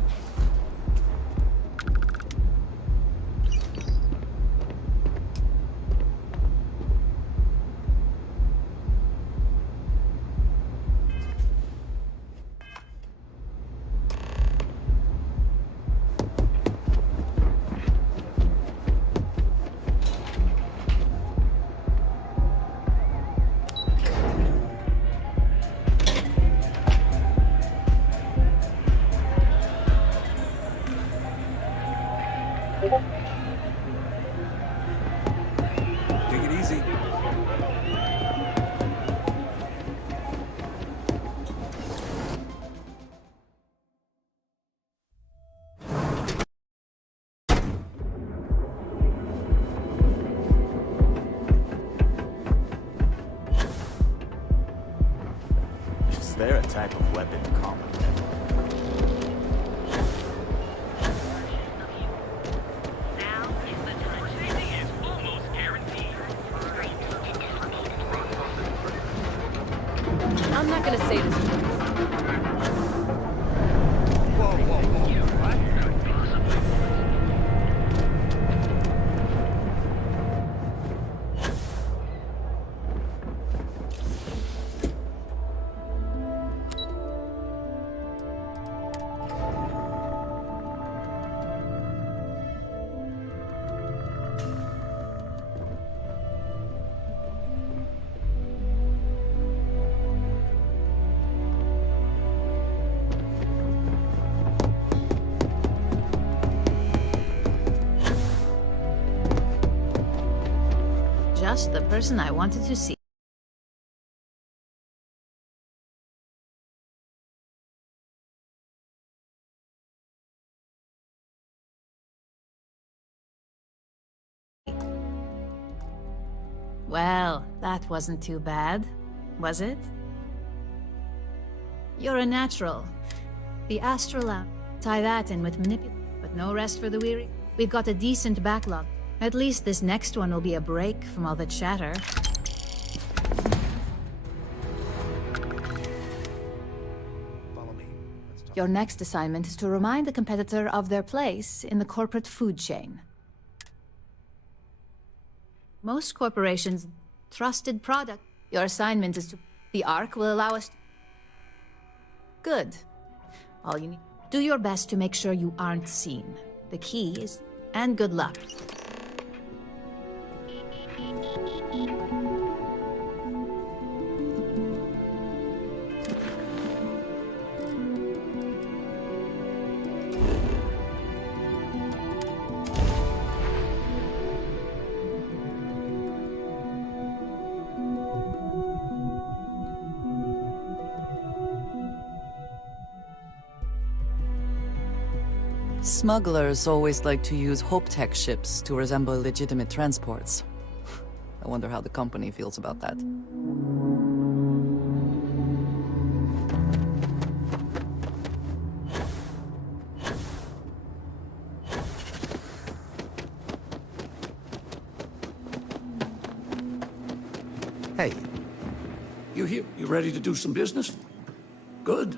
Take it easy. Is there a type of weapon common there? I'm not gonna say this. Just the person I wanted to see. Well, that wasn't too bad, was it? You're a natural. The astral tie that in with but no rest for the weary. We've got a decent backlog. At least this next one will be a break from all the chatter. Follow me. Let's talk. Your next assignment is to remind the competitor of their place in the corporate food chain. Most corporations, trusted product. Your assignment is to... The Ark will allow us... Good. All you need... Do your best to make sure you aren't seen. The key is... And good luck. Smugglers always like to use Hope-Tech ships to resemble legitimate transports. I wonder how the company feels about that. Hey. You here? You ready to do some business? Good.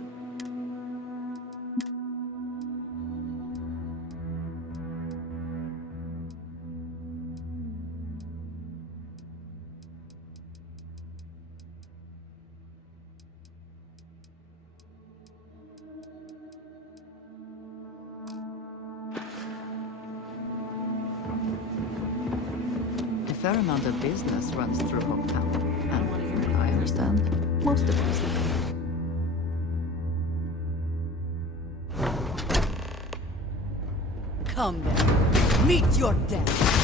A fair amount of business runs through Hometown. I don't want to hear it. I understand. Most of it is legal. Come then. Meet your death.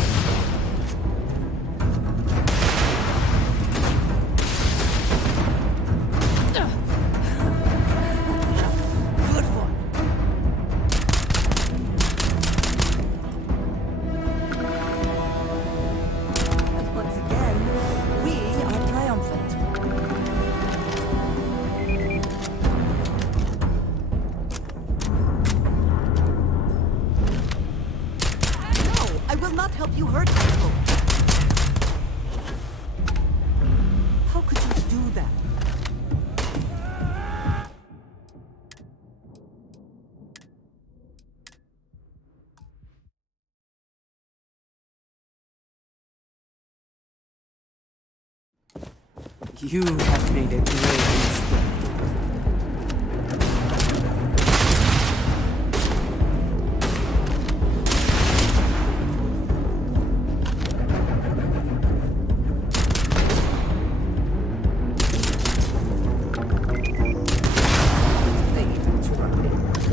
You have made a great mistake.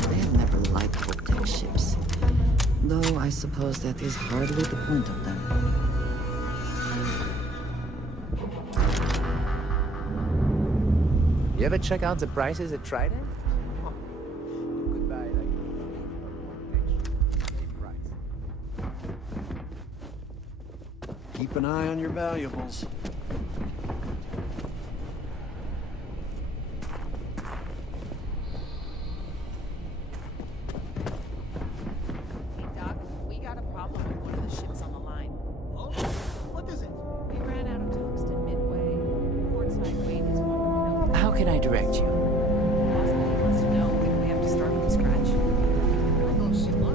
They have never liked Hope-Tech ships. Though I suppose that is hardly the point of them. You ever check out the prices at Trident? Oh, you could buy like Keep an eye on your valuables. Hey, Doc, we got a problem with one of the ships on the line. Oh? What is it? We ran out of tungsten midway. Portside weight is 1.0. How can I direct you? Possibly wants to know if we have to start from scratch. I don't see why.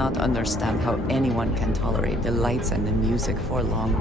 cannot understand how anyone can tolerate the lights and the music for long.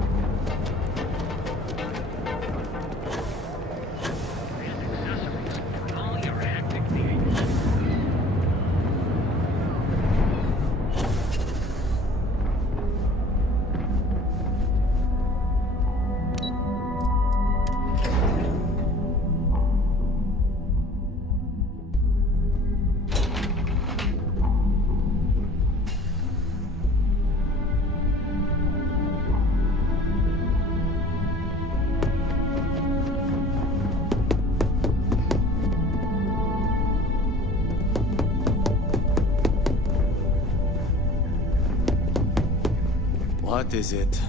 What is it?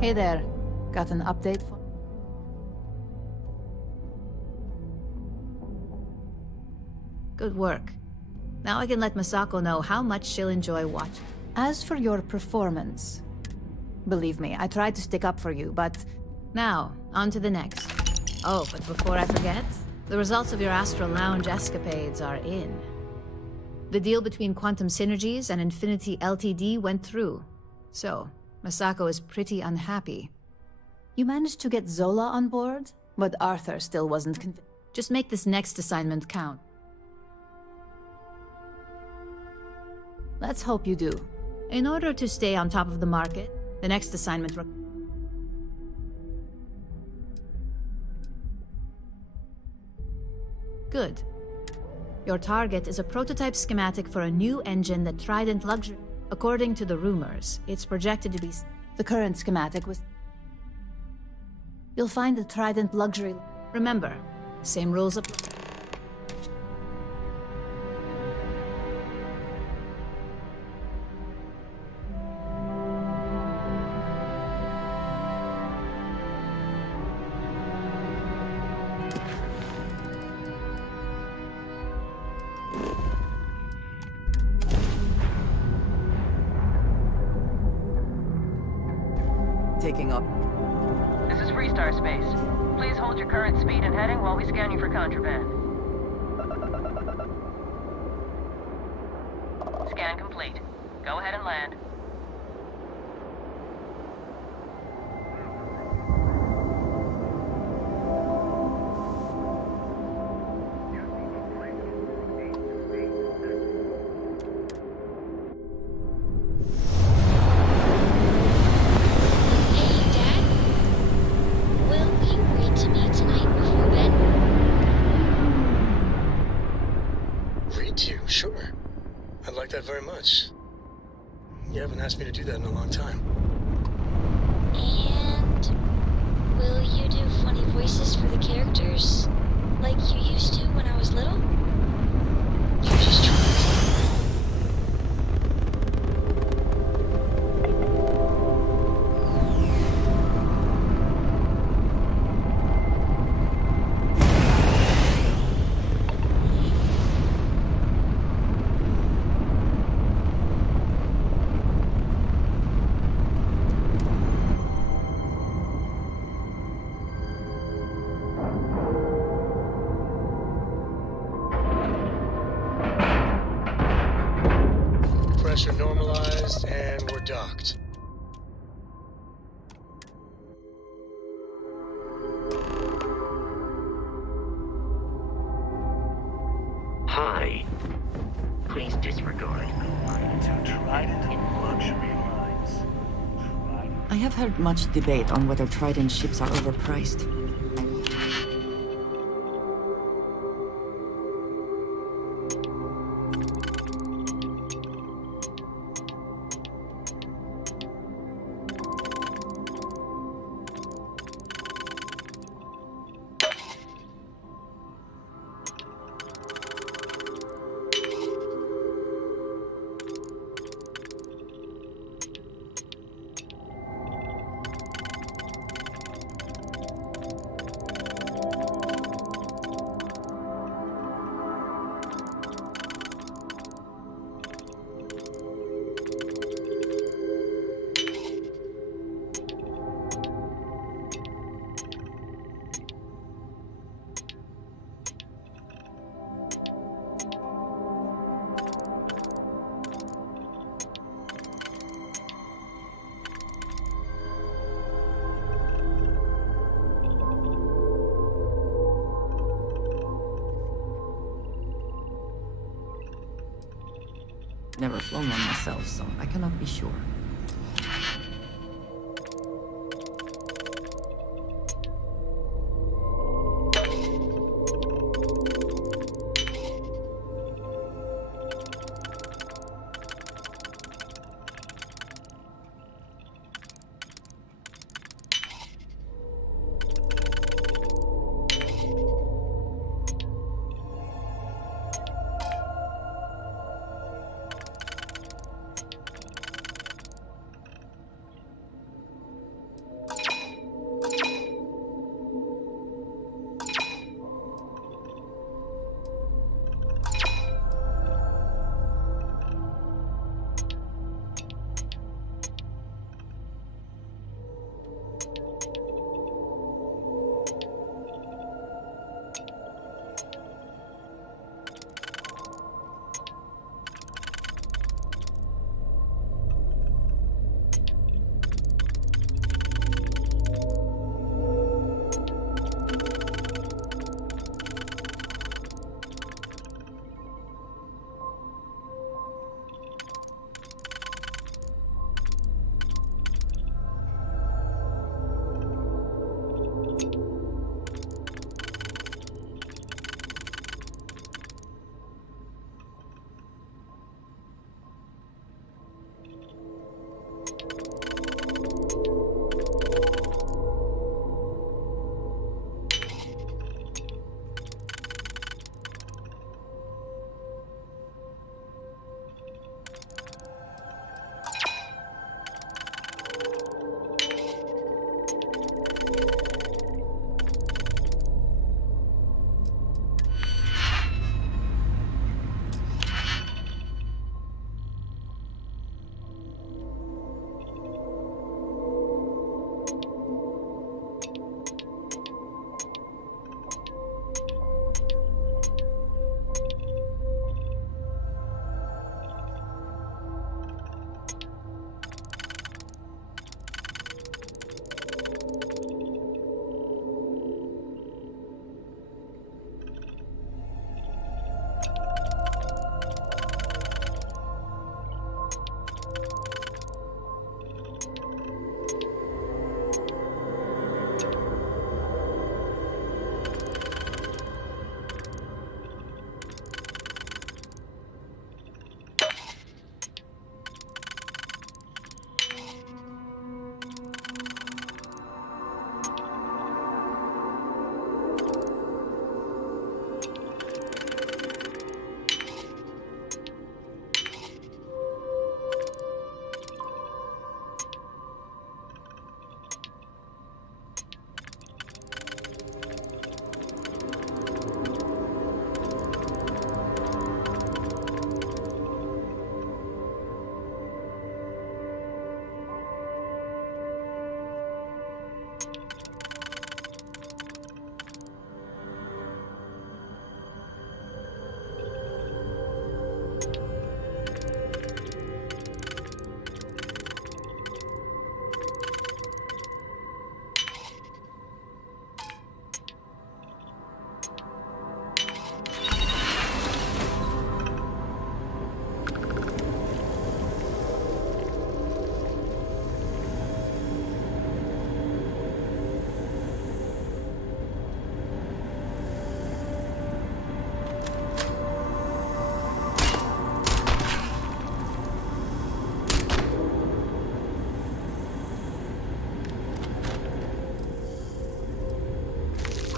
Hey there. Got an update for... Good work. Now I can let Masako know how much she'll enjoy watching. As for your performance, believe me, I tried to stick up for you, but now, on to the next. Oh, but before I forget, the results of your Astral Lounge escapades are in. The deal between Quantum Synergies and Infinity Ltd went through, so Masako is pretty unhappy. You managed to get Zola on board, but Arthur still wasn't convinced. Just make this next assignment count. Let's hope you do. In order to stay on top of the market, the next assignment... Good. Your target is a prototype schematic for a new engine that Trident Luxury... According to the rumors, it's projected to be... The current schematic was... You'll find the Trident Luxury... Remember, same rules apply. Taking up. This is Freestar Space. Please hold your current speed and heading while we scan you for contraband. Scan complete. Go ahead and land. Sure. I'd like that very much. You haven't asked me to do that in a long time. And will you do funny voices for the characters? Like you used to when I was little? You're just trying to... Pressure normalized, and we're docked. Hi. Please disregard. Trident Luxury Lines. I have heard much debate on whether Trident ships are overpriced. never flown one myself, so I cannot be sure.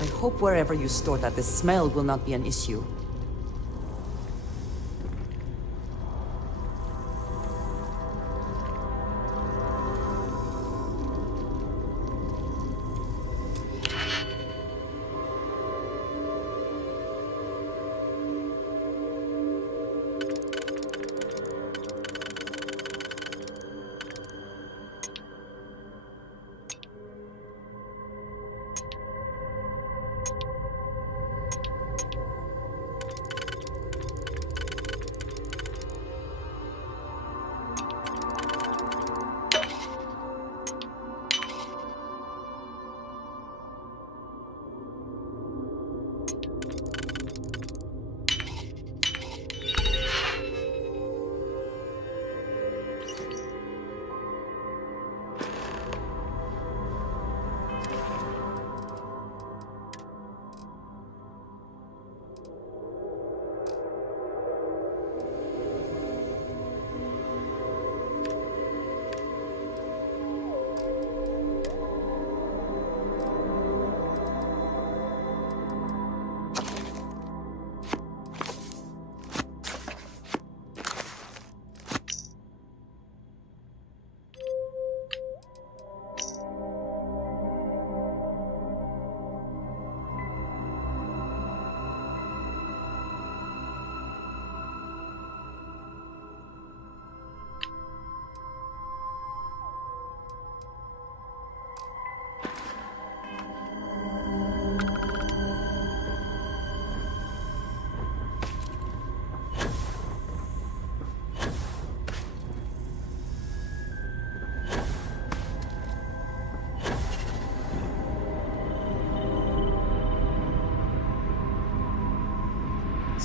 I hope wherever you store that, the smell will not be an issue.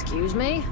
Excuse me?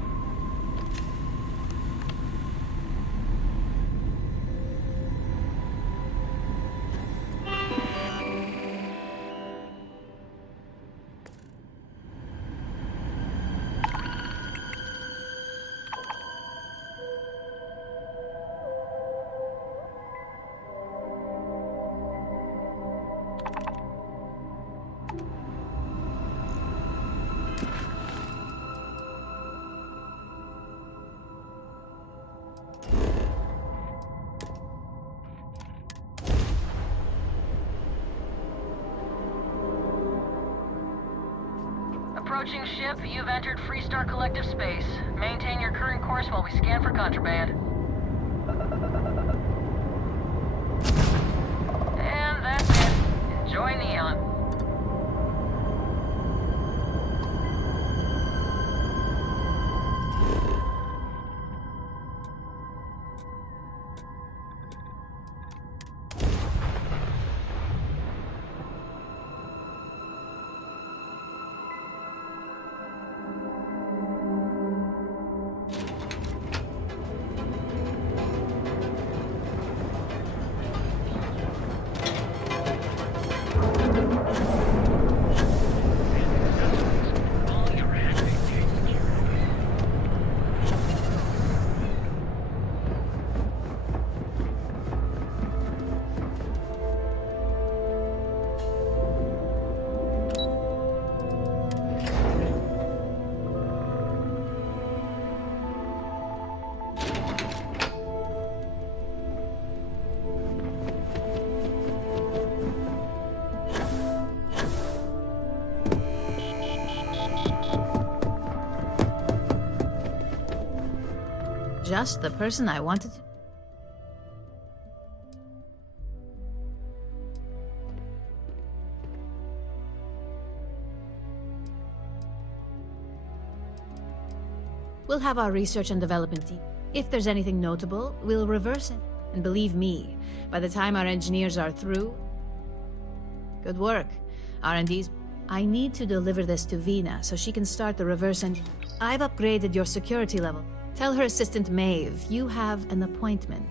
Approaching ship, you've entered Freestar Collective space. Maintain your current course while we scan for contraband. And that's it. Enjoy Neon. Just the person I wanted to... We'll have our research and development team. If there's anything notable, we'll reverse it. And believe me, by the time our engineers are through... Good work. R&D's... I need to deliver this to Vina so she can start the reverse engine. I've upgraded your security level. Tell her assistant Maeve you have an appointment.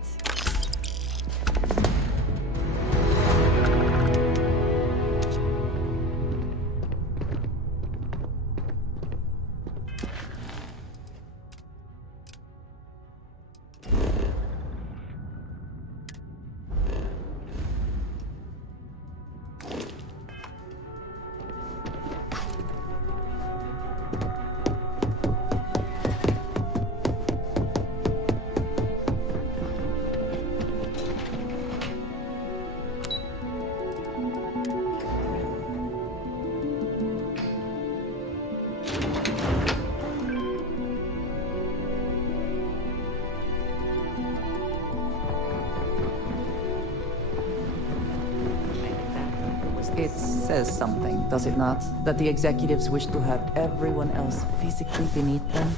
It says something, does it not? That the executives wish to have everyone else physically beneath them?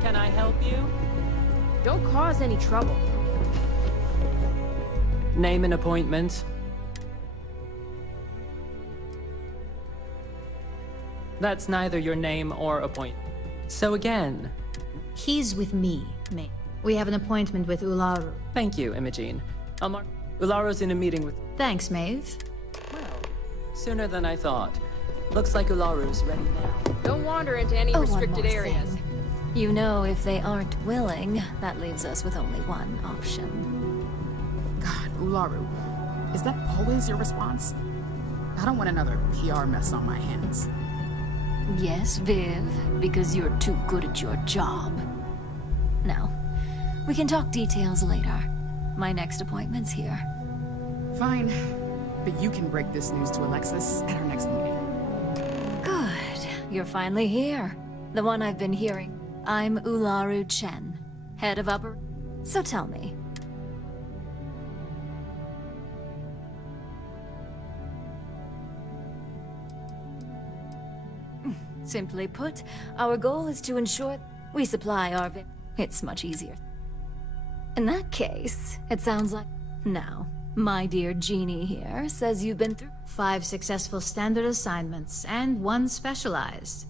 Can I help you? Don't cause any trouble. Name and appointment. That's neither your name or appointment. So again... He's with me, May. We have an appointment with Ularu. Thank you, Imogene. Ularu's in a meeting with... Thanks, Maeve. Well, sooner than I thought. Looks like Ularu's ready now. Don't wander into any restricted areas. Thing. You know, if they aren't willing, that leaves us with only one option. God, Ularu. Is that always your response? I don't want another PR mess on my hands. Yes, Viv, because you're too good at your job. Now, we can talk details later. My next appointment's here. Fine, but you can break this news to Alexis at our next meeting. Good. You're finally here. The one I've been hearing. I'm Ularu Chen, head of upper... So tell me. Simply put, our goal is to ensure we supply our... It's much easier. In that case, it sounds like... Now, My dear Jeannie here says you've been through 5 successful standard assignments, and 1 specialized.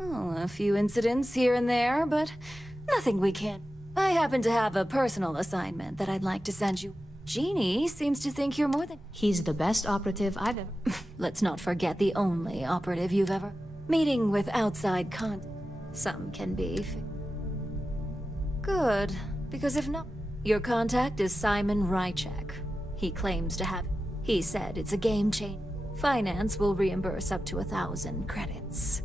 oh, a few incidents here and there, but nothing we can't. I happen to have a personal assignment that I'd like to send you. Jeannie seems to think you're more than... He's the best operative I've ever... Let's not forget the only operative you've ever... Meeting with outside some can be... Good, because if not... Your contact is Simon Rychek. He claims to have... He said it's a game changer. Finance will reimburse up to 1,000 credits.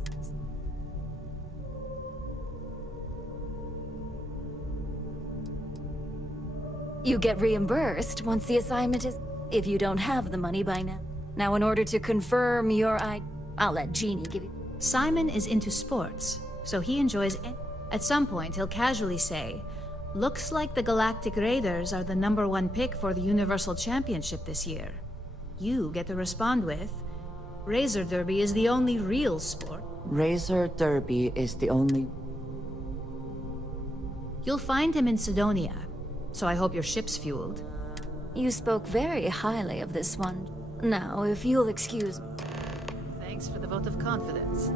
You get reimbursed once the assignment is... If you don't have the money by now. Now, in order to confirm your I'll let Jeannie give you... Simon is into sports, so he enjoys... At some point, he'll casually say, "Looks like the Galactic Raiders are the #1 pick for the Universal Championship this year." You get to respond with, "Razor Derby is the only real sport." Razor Derby is the only... You'll find him in Sidonia, so I hope your ship's fueled. You spoke very highly of this one. Now, if you'll excuse me... Thanks for the vote of confidence.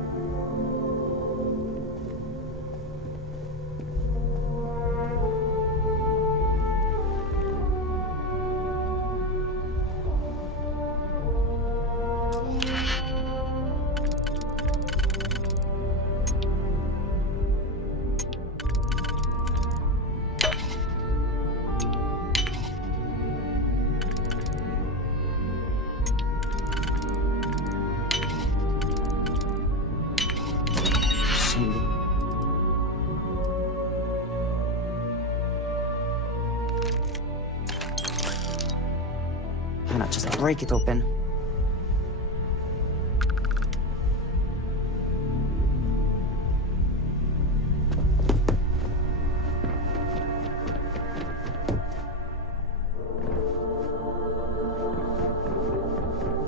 Why not just break it open?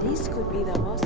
This could be the most